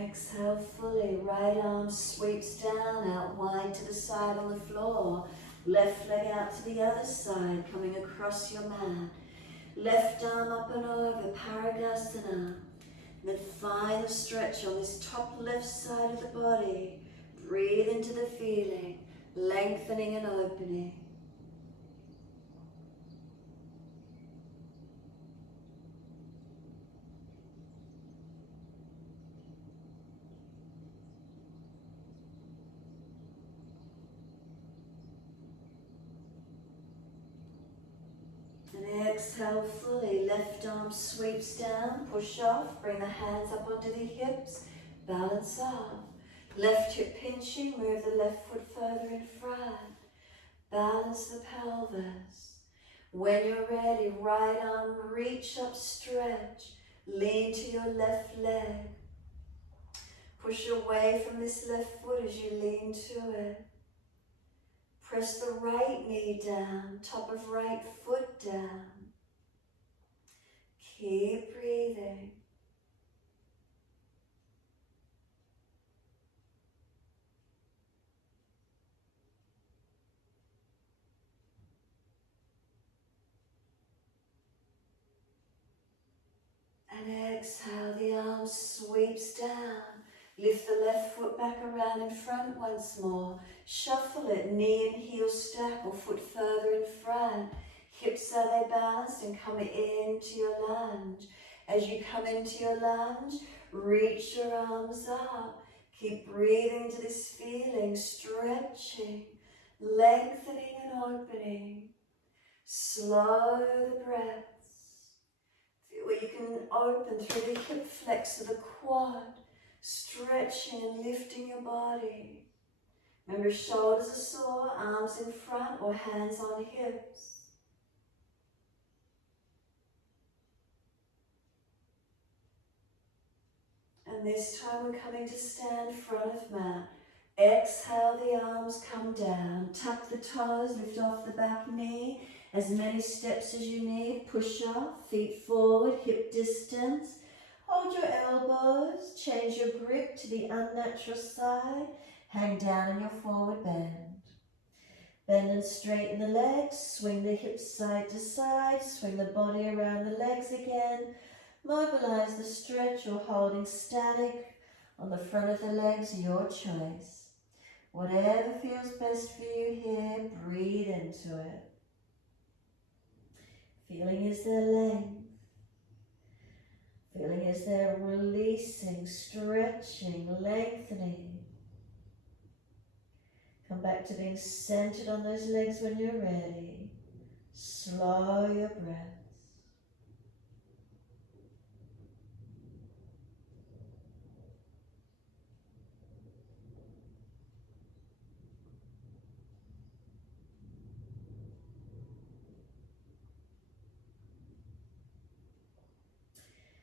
Exhale fully. Right arm sweeps down, out wide to the side on the floor. Left leg out to the other side, coming across your mat. Left arm up and over, Paragasana. Then find the stretch on this top left side of the body. Breathe into the feeling, lengthening and opening. And exhale fully. Left arm sweeps down, push off, bring the hands up onto the hips, balance off. Left hip pinching, move the left foot further in front. Balance the pelvis. When you're ready, right arm reach up, stretch. Lean to your left leg. Push away from this left foot as you lean to it. Press the right knee down, top of right foot down. Keep breathing. And exhale, the arm sweeps down. Lift the left foot back around in front once more. Shuffle it, knee and heel stack or foot further in front. Hips are they balanced and come into your lunge. As you come into your lunge, reach your arms up. Keep breathing into this feeling, stretching, lengthening and opening. Slow the breaths. Feel where you can open through the hip flex of the quad. Stretching and lifting your body. Remember, shoulders are sore, arms in front or hands on hips. And this time we're coming to stand front of mat. Exhale, the arms come down. Tuck the toes, lift off the back knee. As many steps as you need. Push off, feet forward, hip distance. Hold your elbows, change your grip to the unnatural side. Hang down in your forward bend. Bend and straighten the legs, swing the hips side to side, swing the body around the legs again. Mobilise the stretch or holding static on the front of the legs, your choice. Whatever feels best for you here, breathe into it. Feeling is there length. Feeling as they're releasing, stretching, lengthening. Come back to being centered on those legs when you're ready. Slow your breaths.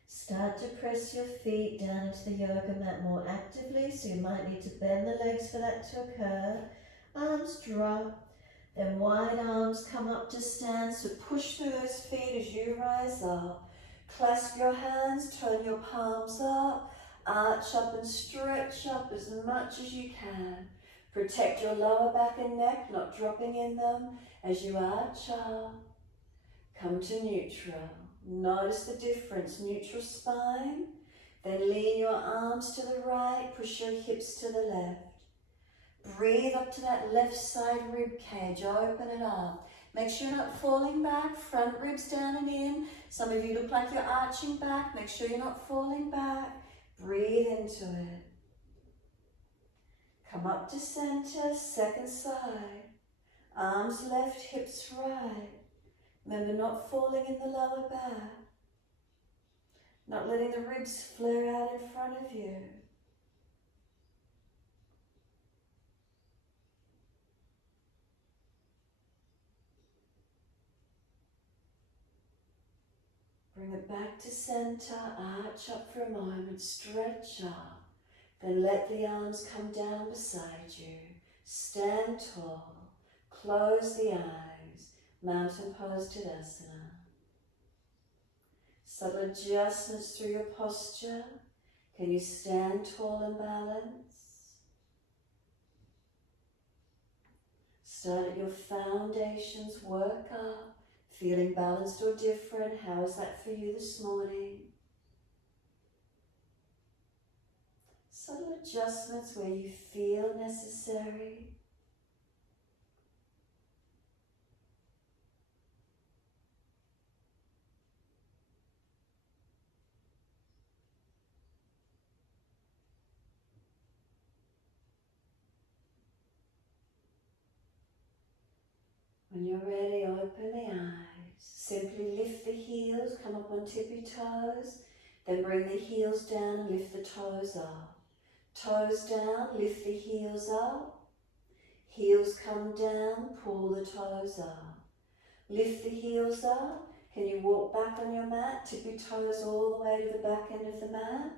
Start to press your feet down into the yoga mat more actively, so you might need to bend the legs for that to occur. Arms drop, then wide arms come up to stand, so push through those feet as you rise up. Clasp your hands, turn your palms up, arch up and stretch up as much as you can. Protect your lower back and neck, not dropping in them as you arch up. Come to neutral. Notice the difference, neutral spine, then lean your arms to the right, push your hips to the left. Breathe up to that left side rib cage, open it up. Make sure you're not falling back, front ribs down and in. Some of you look like you're arching back, make sure you're not falling back. Breathe into it. Come up to center, second side. Arms left, hips right. Remember, not falling in the lower back. Not letting the ribs flare out in front of you. Bring it back to center, arch up for a moment, stretch up. Then let the arms come down beside you. Stand tall, close the eyes, mountain pose Tadasana. Subtle adjustments through your posture Can you stand tall and balanced? Start at your foundations, work up, feeling balanced or different. How is that for you this morning? Subtle adjustments where you feel necessary. When you're ready, open the eyes. Simply lift the heels, come up on tippy toes, then bring the heels down and lift the toes up. Toes down, lift the heels up. Heels come down, pull the toes up. Lift the heels up. Can you walk back on your mat, tippy toes all the way to the back end of the mat?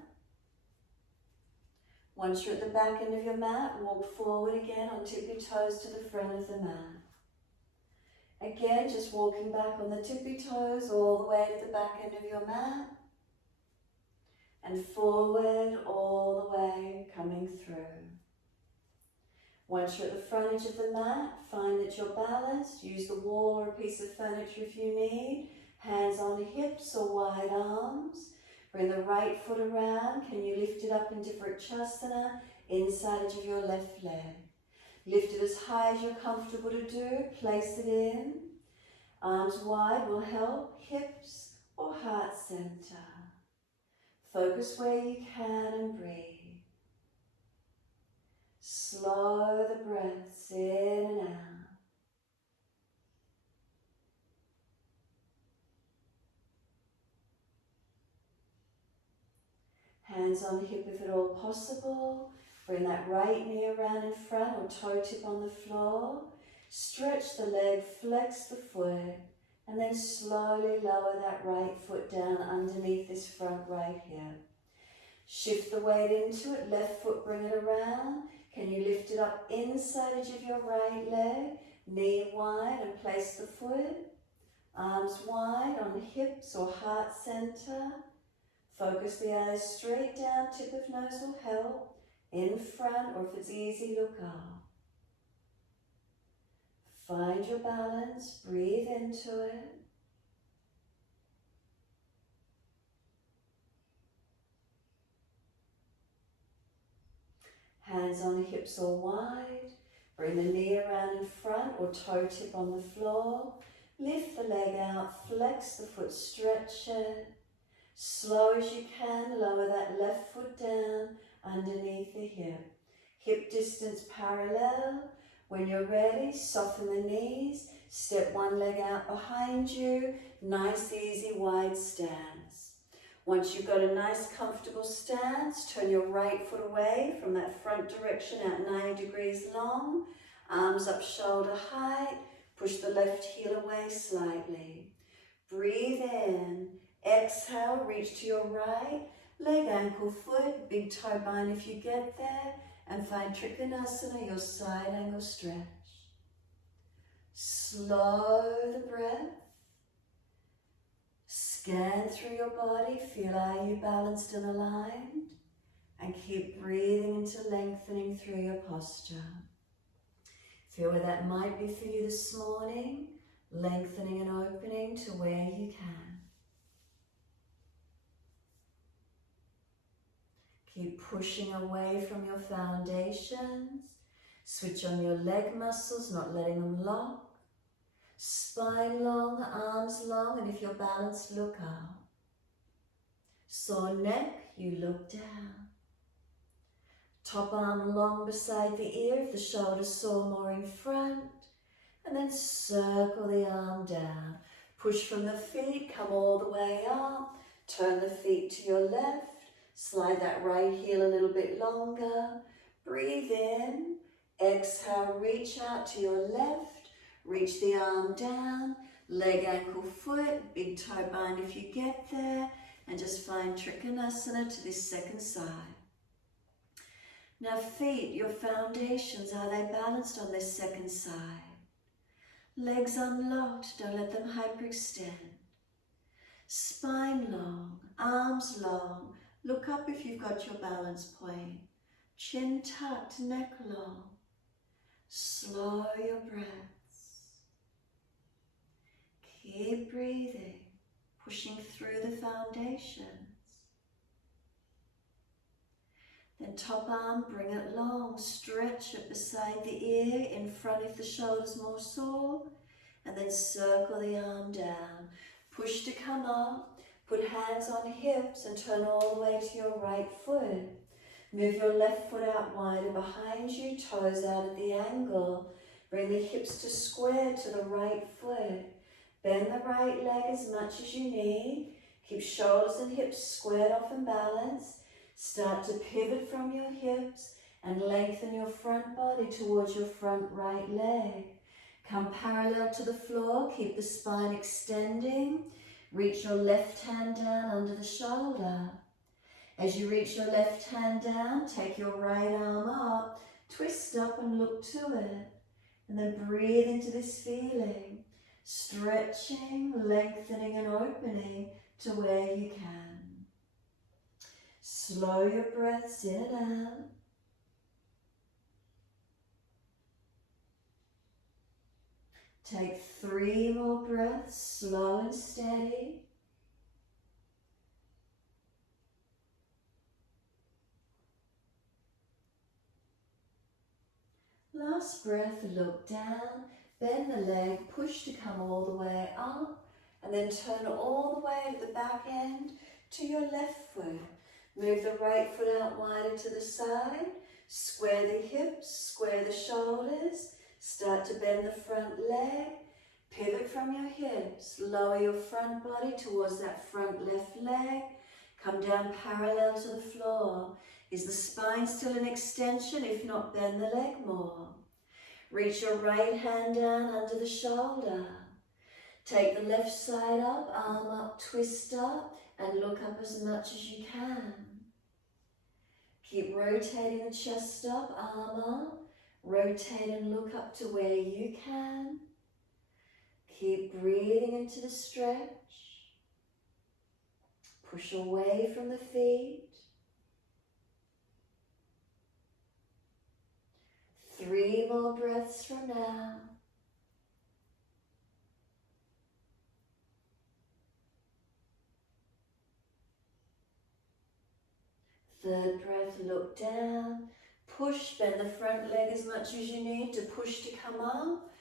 Once you're at the back end of your mat, walk forward again on tippy toes to the front of the mat. Again, just walking back on the tippy toes all the way to the back end of your mat. And forward all the way, coming through. Once you're at the front edge of the mat, find that you're balanced. Use the wall or a piece of furniture if you need. Hands on hips or wide arms. Bring the right foot around. Can you lift it up into Trikonasana, inside edge of your left leg? Lift it as high as you're comfortable to do. Place it in. Arms wide will help. Hips or heart center. Focus where you can and breathe. Slow the breaths in and out. Hands on the hip if at all possible. Bring that right knee around in front or toe tip on the floor. Stretch the leg, flex the foot, and then slowly lower that right foot down underneath this front right hip. Shift the weight into it, left foot, bring it around. Can you lift it up inside edge of your right leg, knee wide and place the foot. Arms wide on hips or heart center. Focus the eyes straight down, tip of nose will help. In front, or if it's easy, look up. Find your balance, breathe into it. Hands on the hips or wide. Bring the knee around in front or toe tip on the floor. Lift the leg out, flex the foot, stretch it. Slow as you can, lower that left foot down underneath the hip. Hip distance parallel. When you're ready, soften the knees. Step one leg out behind you. Nice, easy, wide stance. Once you've got a nice, comfortable stance, turn your right foot away from that front direction at 90 degrees long. Arms up shoulder height. Push the left heel away slightly. Breathe in. Exhale, reach to your right. Leg, ankle, foot, big toe bind if you get there. And find Trikonasana, your side angle stretch. Slow the breath. Scan through your body, feel are you balanced and aligned? And keep breathing into lengthening through your posture. Feel where that might be for you this morning, lengthening and opening to where you can. Keep pushing away from your foundations. Switch on your leg muscles, not letting them lock. Spine long, arms long, and if you're balanced, look up. Sore neck, you look down. Top arm long beside the ear, if the shoulders sore more in front. And then circle the arm down. Push from the feet, come all the way up. Turn the feet to your left. Slide that right heel a little bit longer. Breathe in. Exhale, reach out to your left. Reach the arm down. Leg, ankle, foot. Big toe bind if you get there. And just find Trikonasana to this second side. Now feet, your foundations, are they balanced on this second side? Legs unlocked, don't let them hyperextend. Spine long, arms long, Look up if you've got your balance point. Chin tucked, neck long. Slow your breaths. Keep breathing, pushing through the foundations. Then top arm, bring it long. Stretch it beside the ear, in front if the shoulder's more sore. And then circle the arm down. Push to come up. Put hands on hips and turn all the way to your right foot. Move your left foot out wider behind you, toes out at the angle. Bring the hips to square to the right foot. Bend the right leg as much as you need. Keep shoulders and hips squared off and balanced. Start to pivot from your hips and lengthen your front body towards your front right leg. Come parallel to the floor, keep the spine extending. Reach your left hand down under the shoulder. As you reach your left hand down, take your right arm up, twist up and look to it. And then breathe into this feeling, stretching, lengthening and opening to where you can. Slow your breaths in and out. Take 3 more breaths, slow and steady. Last breath, look down, bend the leg, push to come all the way up, and then turn all the way to the back end to your left foot. Move the right foot out wider to the side, square the hips, square the shoulders, start to bend the front leg, pivot from your hips, lower your front body towards that front left leg, come down parallel to the floor. Is the spine still an extension? If not, bend the leg more. Reach your right hand down under the shoulder. Take the left side up, arm up, twist up, and look up as much as you can. Keep rotating the chest up, arm up. Rotate and look up to where you can. Keep breathing into the stretch. Push away from the feet. 3 more breaths from now. Third breath, look down. Push, bend the front leg as much as you need to push to come up.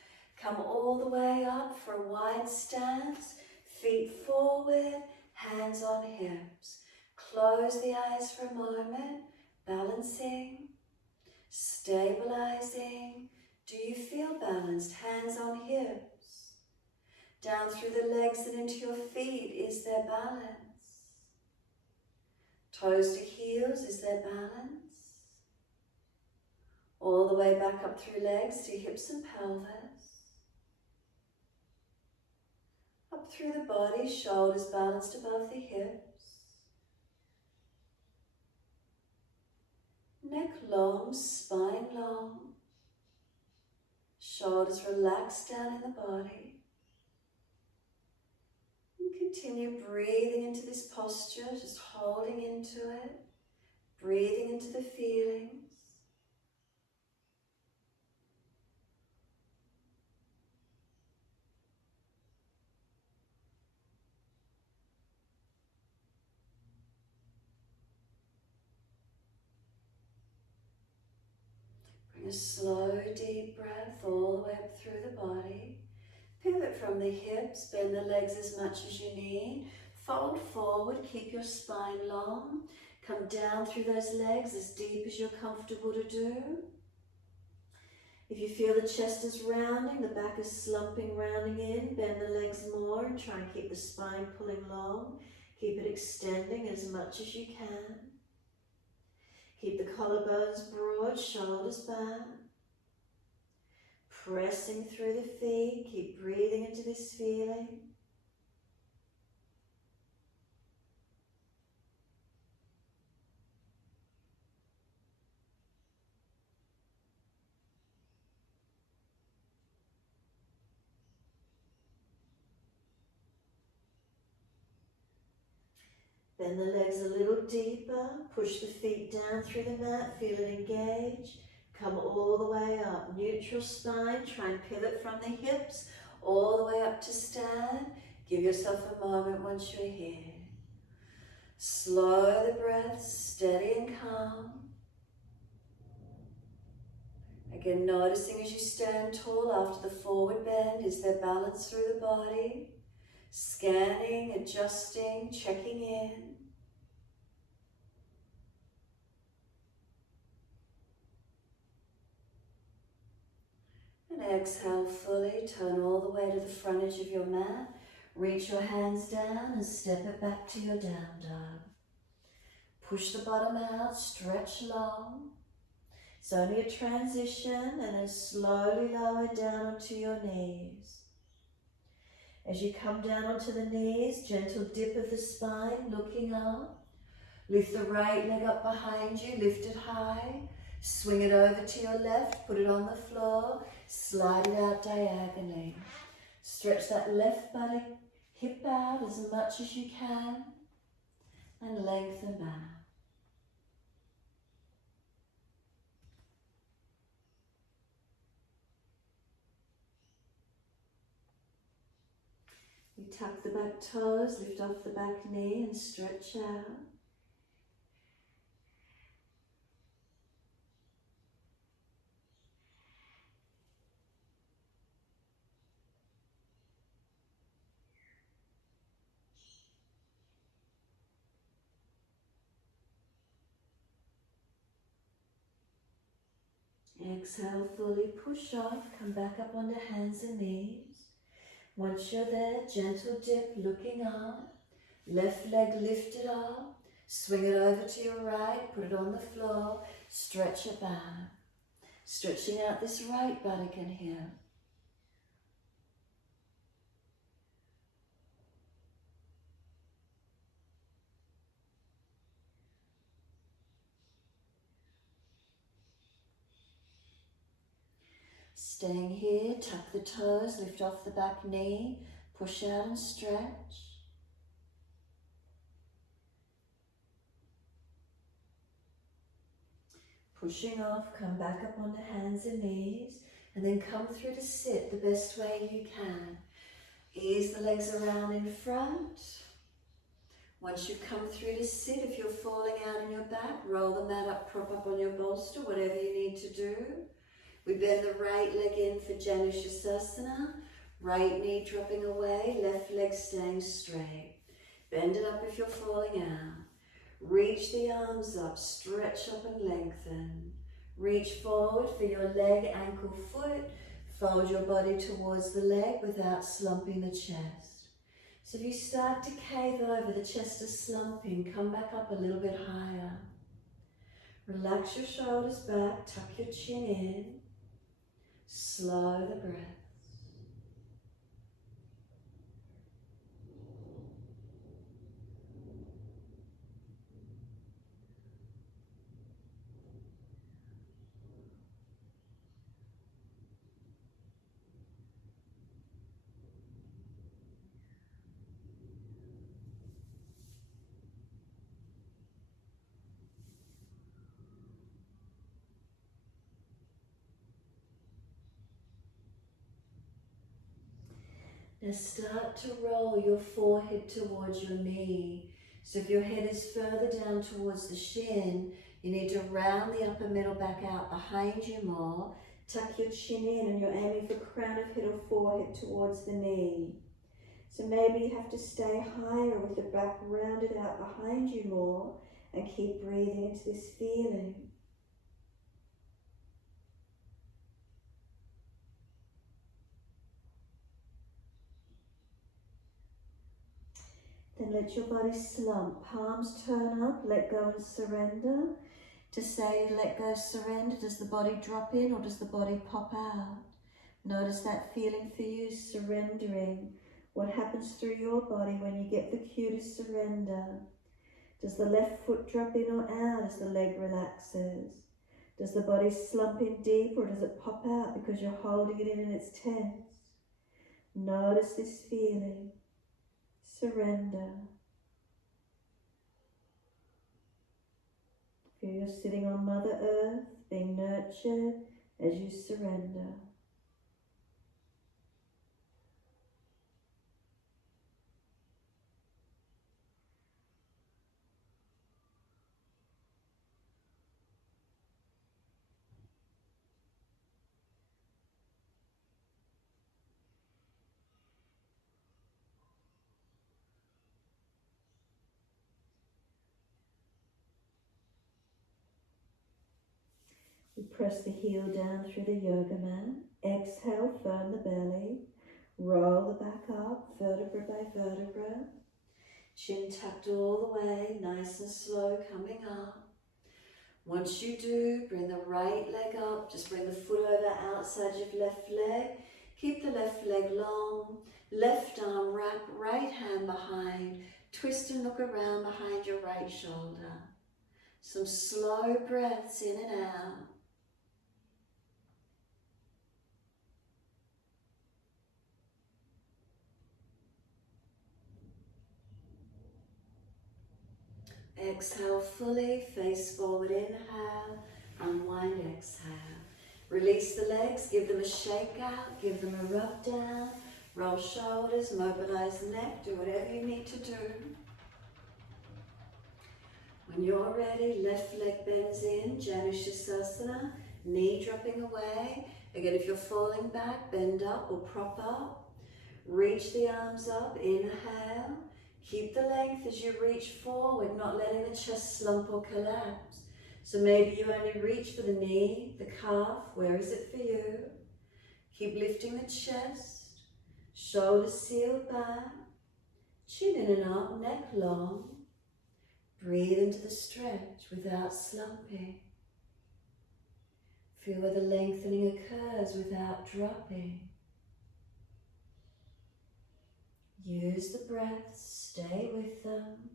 Come all the way up for a wide stance. Feet forward, hands on hips. Close the eyes for a moment, balancing. Stabilizing. Do you feel balanced? Hands on hips. Down through the legs and into your feet. Is there balance? Toes to heels. Is there balance? All the way back up through legs to hips and pelvis. Up through the body. Shoulders balanced above the hips. Neck long, spine long. Shoulders relaxed down in the body. And continue breathing into this posture, just holding into it. Breathing into the feelings. Bring a slow, deep breath all the way up through the body. Pivot from the hips, bend the legs as much as you need. Fold forward, keep your spine long. Come down through those legs as deep as you're comfortable to do. If you feel the chest is rounding, the back is slumping, rounding in, bend the legs more and try and keep the spine pulling long. Keep it extending as much as you can. Keep the collarbones broad, shoulders back. Pressing through the feet, keep breathing into this feeling. Bend the legs a little deeper. Push the feet down through the mat. Feel it engage. Come all the way up. Neutral spine. Try and pivot from the hips all the way up to stand. Give yourself a moment once you're here. Slow the breath, steady and calm. Again, noticing as you stand tall after the forward bend, is there balance through the body? Scanning, adjusting, checking in. And exhale fully, turn all the way to the front edge of your mat. Reach your hands down and step it back to your down dog. Push the bottom out, stretch long. It's only a transition, and then slowly lower down onto your knees. As you come down onto the knees, gentle dip of the spine, looking up. Lift the right leg up behind you, lift it high. Swing it over to your left, put it on the floor, slide it out diagonally. Stretch that left buttock, hip out as much as you can, and lengthen back. You tuck the back toes, lift off the back knee and stretch out. Exhale, fully push off, come back up onto hands and knees. Once you're there, gentle dip, looking up. Left leg lifted up. Swing it over to your right, put it on the floor, stretch it back. Stretching out this right buttock and hip. Staying here, tuck the toes, lift off the back knee, push out and stretch. Pushing off, come back up onto hands and knees, and then come through to sit the best way you can. Ease the legs around in front. Once you come through to sit, if you're falling out on your back, roll the mat up, prop up on your bolster, whatever you need to do. We bend the right leg in for Janusasana, right knee dropping away, left leg staying straight. Bend it up if you're falling out. Reach the arms up, stretch up and lengthen. Reach forward for your leg, ankle, foot. Fold your body towards the leg without slumping the chest. So if you start to cave over, the chest is slumping, come back up a little bit higher. Relax your shoulders back, tuck your chin in. Slow the breath. Now start to roll your forehead towards your knee. So if your head is further down towards the shin, you need to round the upper middle back out behind you more. Tuck your chin in and you're aiming for crown of head or forehead towards the knee. So maybe you have to stay higher with the back rounded out behind you more and keep breathing into this feeling. Then let your body slump, palms turn up, let go and surrender. To say let go, surrender, does the body drop in or does the body pop out? Notice that feeling for you, surrendering. What happens through your body when you get the cue to surrender? Does the left foot drop in or out as the leg relaxes? Does the body slump in deep or does it pop out because you're holding it in and it's tense? Notice this feeling. Surrender. Feel you're sitting on Mother Earth, being nurtured as you surrender. We press the heel down through the yoga mat. Exhale, firm the belly. Roll the back up, vertebra by vertebra. Chin tucked all the way, nice and slow, coming up. Once you do, bring the right leg up. Just bring the foot over outside your left leg. Keep the left leg long. Left arm wrap, right hand behind. Twist and look around behind your right shoulder. Some slow breaths in and out. Exhale fully, face forward, inhale, unwind, exhale. Release the legs, give them a shake out, give them a rub down, roll shoulders, mobilise neck, do whatever you need to do. When you're ready, left leg bends in, Janushirasana, knee dropping away. Again, if you're falling back, bend up or prop up. Reach the arms up, inhale. Keep the length as you reach forward, not letting the chest slump or collapse. So maybe you only reach for the knee, the calf, where is it for you? Keep lifting the chest, shoulders seal back, chin in and up, neck long. Breathe into the stretch without slumping. Feel where the lengthening occurs without dropping. Use the breaths, stay with them.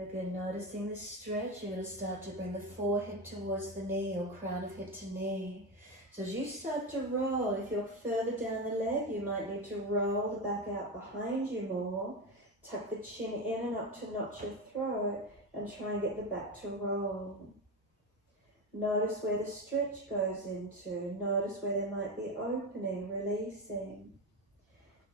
Again, noticing the stretch, you're going to start to bring the forehead towards the knee or crown of head to knee. So as you start to roll, if you're further down the leg, you might need to roll the back out behind you more. Tuck the chin in and up to notch your throat and try and get the back to roll. Notice where the stretch goes into. Notice where there might be opening, releasing.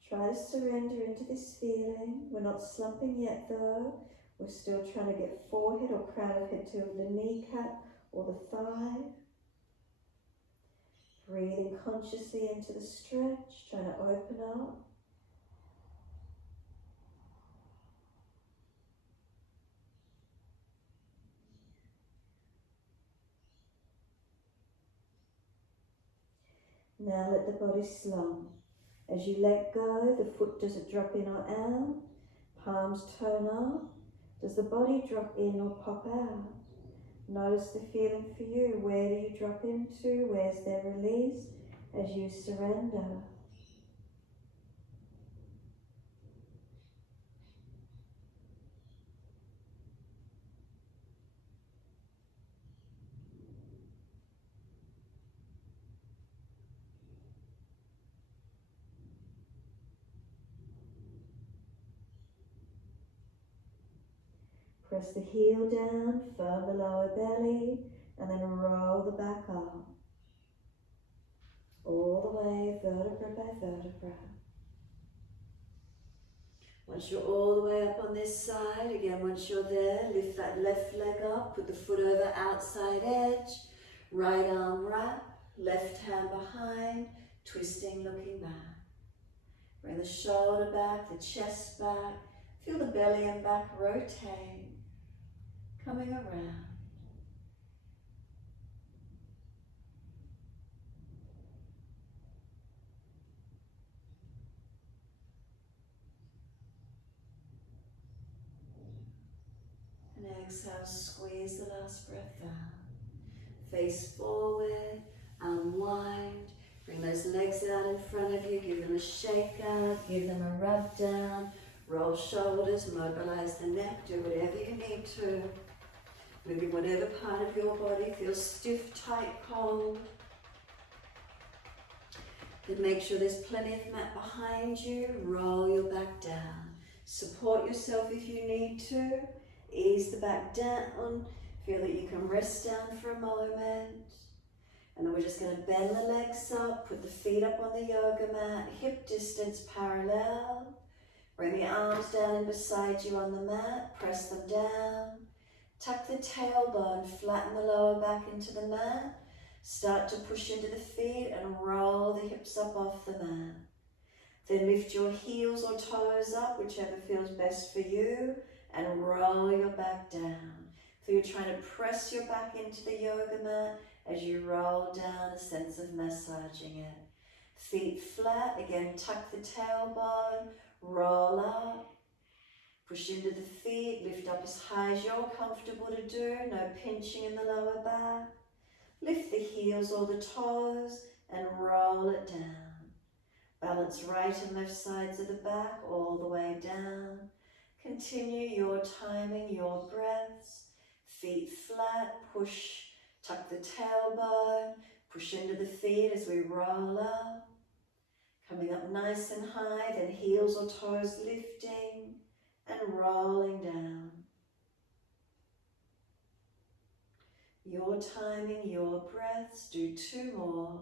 Try to surrender into this feeling. We're not slumping yet though. We're still trying to get forehead or crown of head to the kneecap or the thigh. Breathing consciously into the stretch, trying to open up. Now let the body slump. As you let go, the foot, does it drop in or out? Palms turn up. Does the body drop in or pop out? Notice the feeling for you. Where do you drop into? Where's there release as you surrender? Press the heel down, firm the lower belly, and then roll the back up. All the way, vertebra by vertebra. Once you're all the way up on this side, again, once you're there, lift that left leg up, put the foot over outside edge, right arm wrap, left hand behind, twisting, looking back. Bring the shoulder back, the chest back, feel the belly and back rotate, coming around. And exhale, squeeze the last breath out. face forward, unwind. Bring those legs out in front of you, give them a shake out, give them a rub down, roll shoulders, mobilise the neck, do whatever you need to. Maybe whatever part of your body feels stiff, tight, cold. Then make sure there's plenty of mat behind you, roll your back down. Support yourself if you need to, ease the back down, feel that you can rest down for a moment. And then we're just going to bend the legs up, put the feet up on the yoga mat, hip distance parallel. Bring the arms down in beside you on the mat, press them down. Tuck the tailbone, flatten the lower back into the mat. Start to push into the feet and roll the hips up off the mat. Then lift your heels or toes up, whichever feels best for you, and roll your back down. So you're trying to press your back into the yoga mat as you roll down, a sense of massaging it. Feet flat, again tuck the tailbone, roll up, push into the feet, lift up as high as you're comfortable to do, no pinching in the lower back. Lift the heels or the toes and roll it down. Balance right and left sides of the back all the way down. Continue your timing, your breaths. Feet flat, push, tuck the tailbone, push into the feet as we roll up. Coming up nice and high, then heels or toes lifting and rolling down. Your timing, your breaths, do 2 more.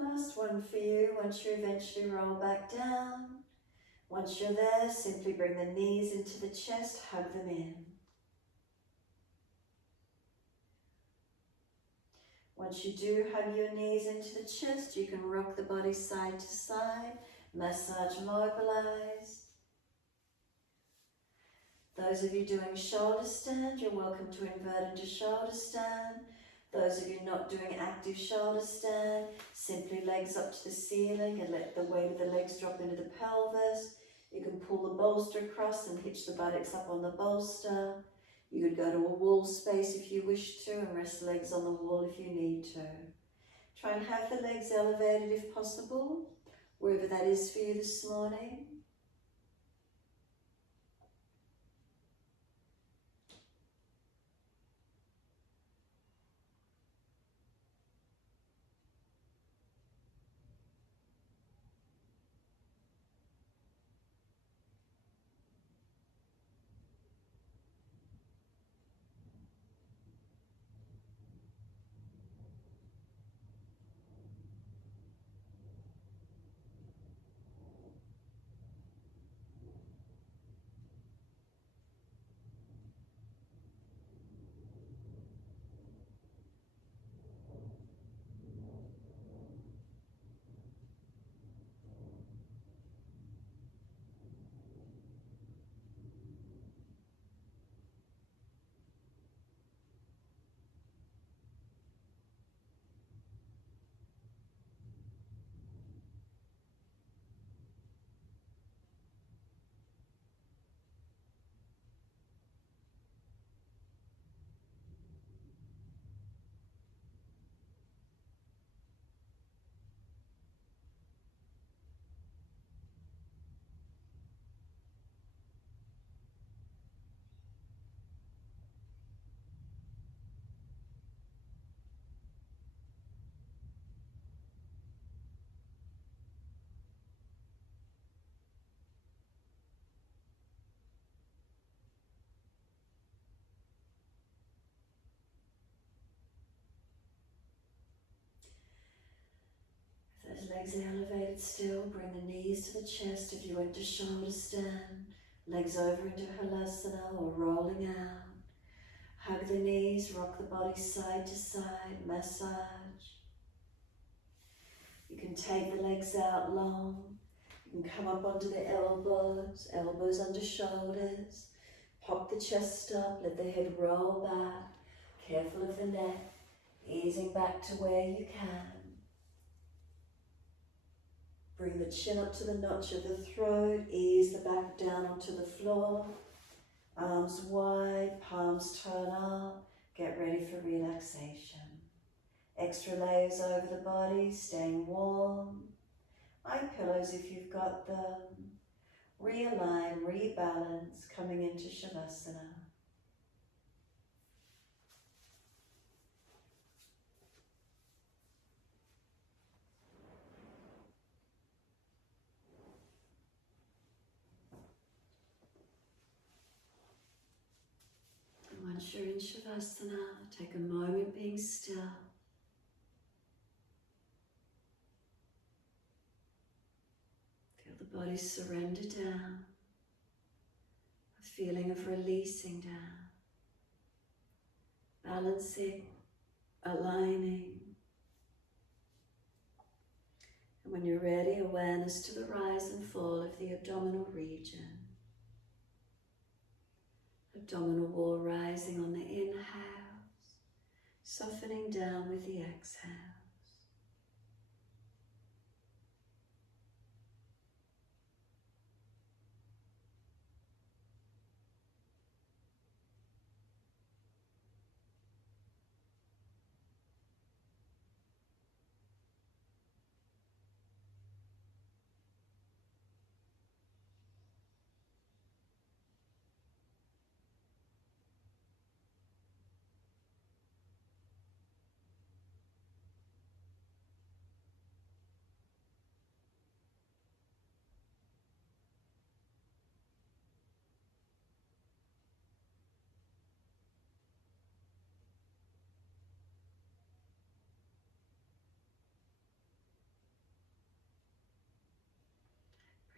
Last one for you, once you eventually roll back down. Once you're there, simply bring the knees into the chest, hug them in. Once you do hug your knees into the chest, you can rock the body side to side, massage, mobilise. Those of you doing shoulder stand, you're welcome to invert into shoulder stand. Those of you not doing active shoulder stand, simply legs up to the ceiling and let the weight of the legs drop into the pelvis. You can pull the bolster across and hitch the buttocks up on the bolster. You could go to a wall space if you wish to and rest legs on the wall if you need to. Try and have the legs elevated if possible, wherever that is for you this morning. Those legs are elevated still, bring the knees to the chest if you went to shoulder stand, legs over into Halasana or rolling out. Hug the knees, rock the body side to side, massage. You can take the legs out long. You can come up onto the elbows, elbows under shoulders. Pop the chest up, let the head roll back. Careful of the neck, easing back to where you can. Bring the chin up to the notch of the throat, ease the back down onto the floor. Arms wide, palms turn up. Get ready for relaxation. Extra layers over the body, staying warm. Eye pillows if you've got them. Realign, rebalance, coming into Shavasana. And once you're in Shavasana, take a moment being still. Feel the body surrender down. A feeling of releasing down. Balancing, aligning. And when you're ready, awareness to the rise and fall of the abdominal region. Abdominal wall rising on the inhales, softening down with the exhales.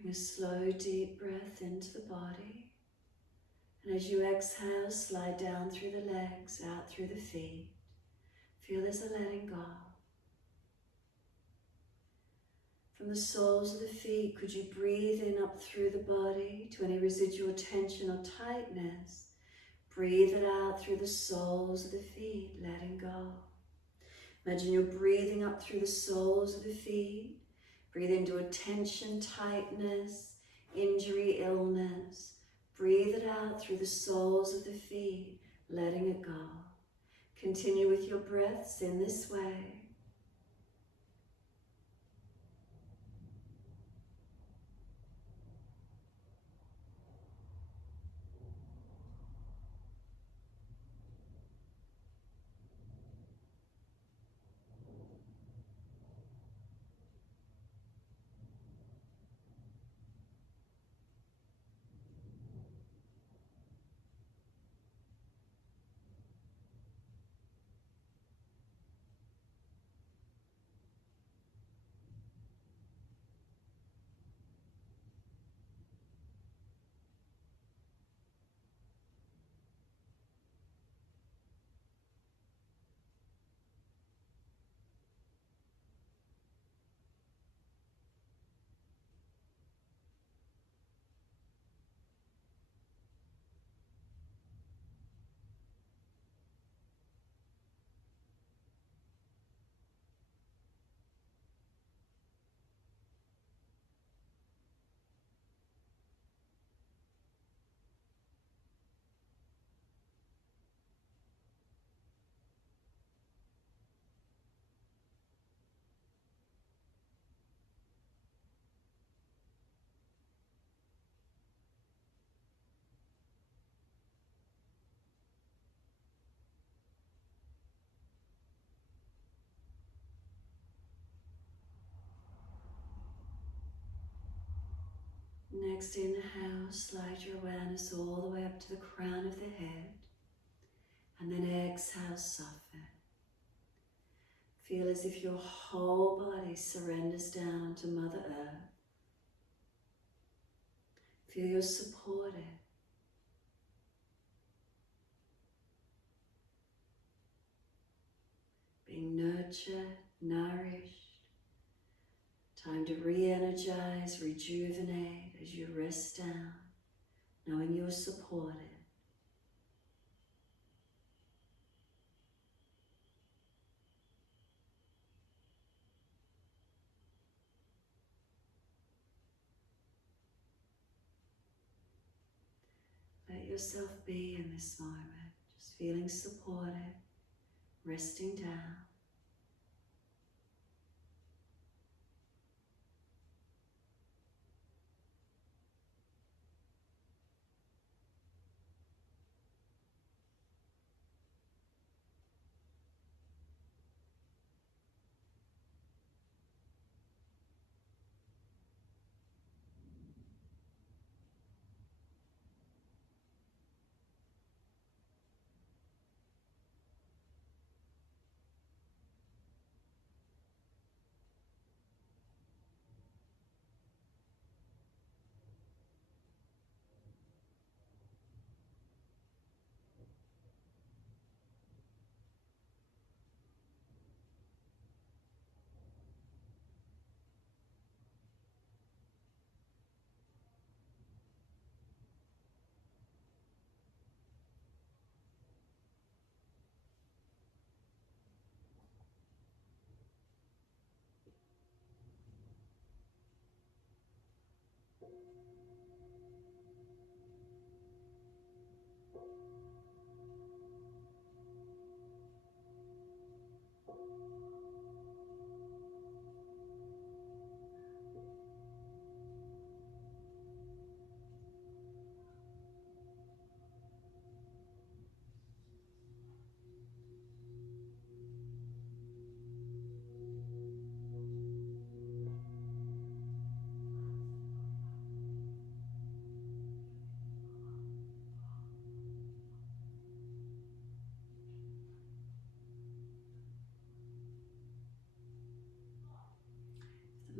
Bring a slow, deep breath into the body. And as you exhale, slide down through the legs, out through the feet. Feel there's a letting go. From the soles of the feet, could you breathe in up through the body to any residual tension or tightness? Breathe it out through the soles of the feet, letting go. Imagine you're breathing up through the soles of the feet. Breathe into a tension, tightness, injury, illness. Breathe it out through the soles of the feet, letting it go. Continue with your breaths in this way. Next inhale, slide your awareness all the way up to the crown of the head. And then exhale, soften. Feel as if your whole body surrenders down to Mother Earth. Feel you're supported. Being nurtured, nourished. Time to re-energize, rejuvenate as you rest down, knowing you're supported. Let yourself be in this moment, just feeling supported, resting down.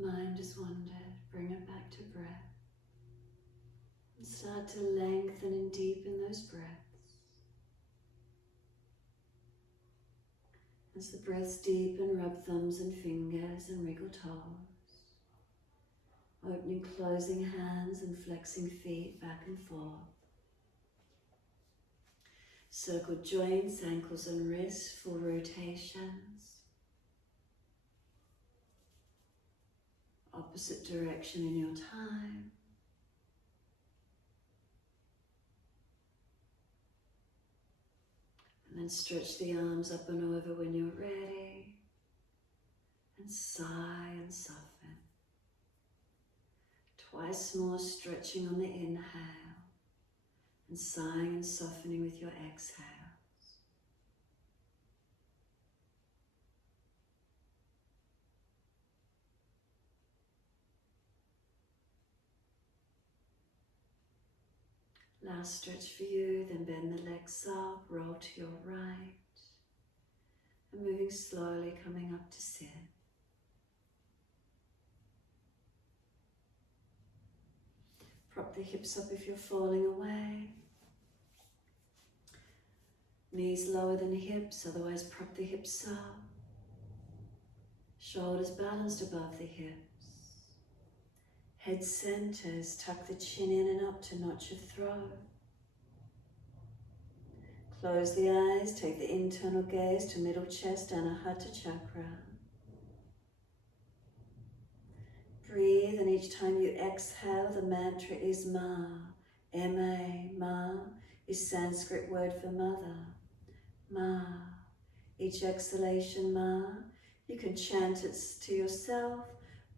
If the mind has wandered, bring it back to breath. And start to lengthen and deepen those breaths. As the breaths deepen, rub thumbs and fingers and wriggle toes. Opening, closing hands and flexing feet back and forth. Circle joints, ankles and wrists, full rotations. Opposite direction in your time. And then stretch the arms up and over when you're ready. And sigh and soften. Twice more stretching on the inhale. And sighing and softening with your exhale. Last stretch for you, then bend the legs up, roll to your right, and moving slowly, coming up to sit. Prop the hips up if you're falling away. Knees lower than hips, otherwise prop the hips up. Shoulders balanced above the hips. Head centers, tuck the chin in and up to notch your throat. Close the eyes, take the internal gaze to middle chest, Anahata chakra. Breathe, and each time you exhale, the mantra is Ma. M-A, Ma is Sanskrit word for mother. Ma. Each exhalation, Ma, you can chant it to yourself.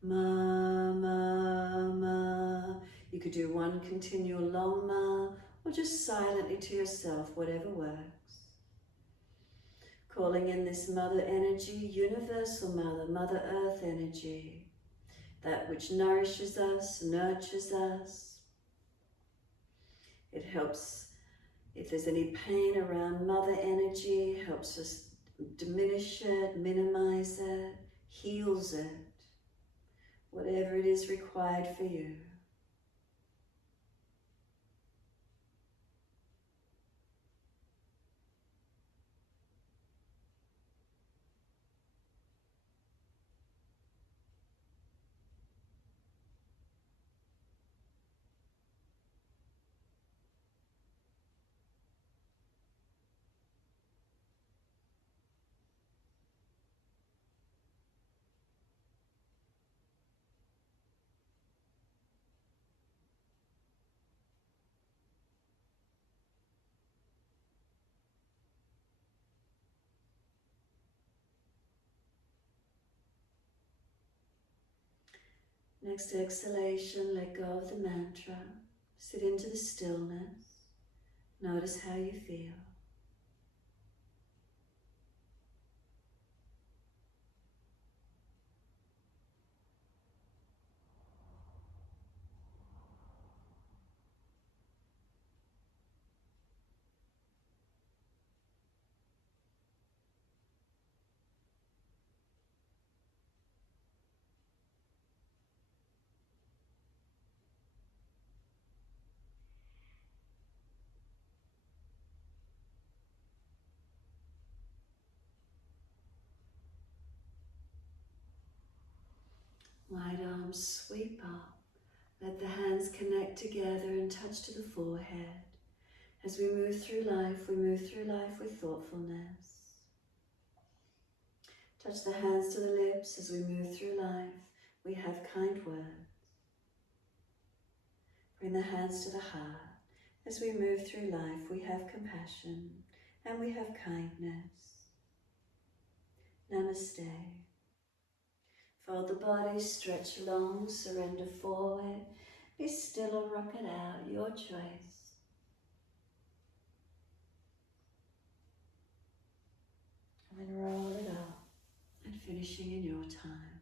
Ma, ma, ma. You could do one continual long ma, or just silently to yourself, whatever works. Calling in this mother energy, universal mother, Mother Earth energy, that which nourishes us, nurtures us. It helps, if there's any pain around mother energy, helps us diminish it, minimize it, heals it. Whatever it is required for you. Next exhalation, let go of the mantra. Sit into the stillness. Notice how you feel. Right arms sweep up. Let the hands connect together and touch to the forehead. As we move through life with thoughtfulness. Touch the hands to the lips as we move through life. We have kind words. Bring the hands to the heart. As we move through life, we have compassion and we have kindness. Namaste. Fold the body, stretch long, surrender forward. Be still or rock it out, your choice. And then roll it up and finishing in your time.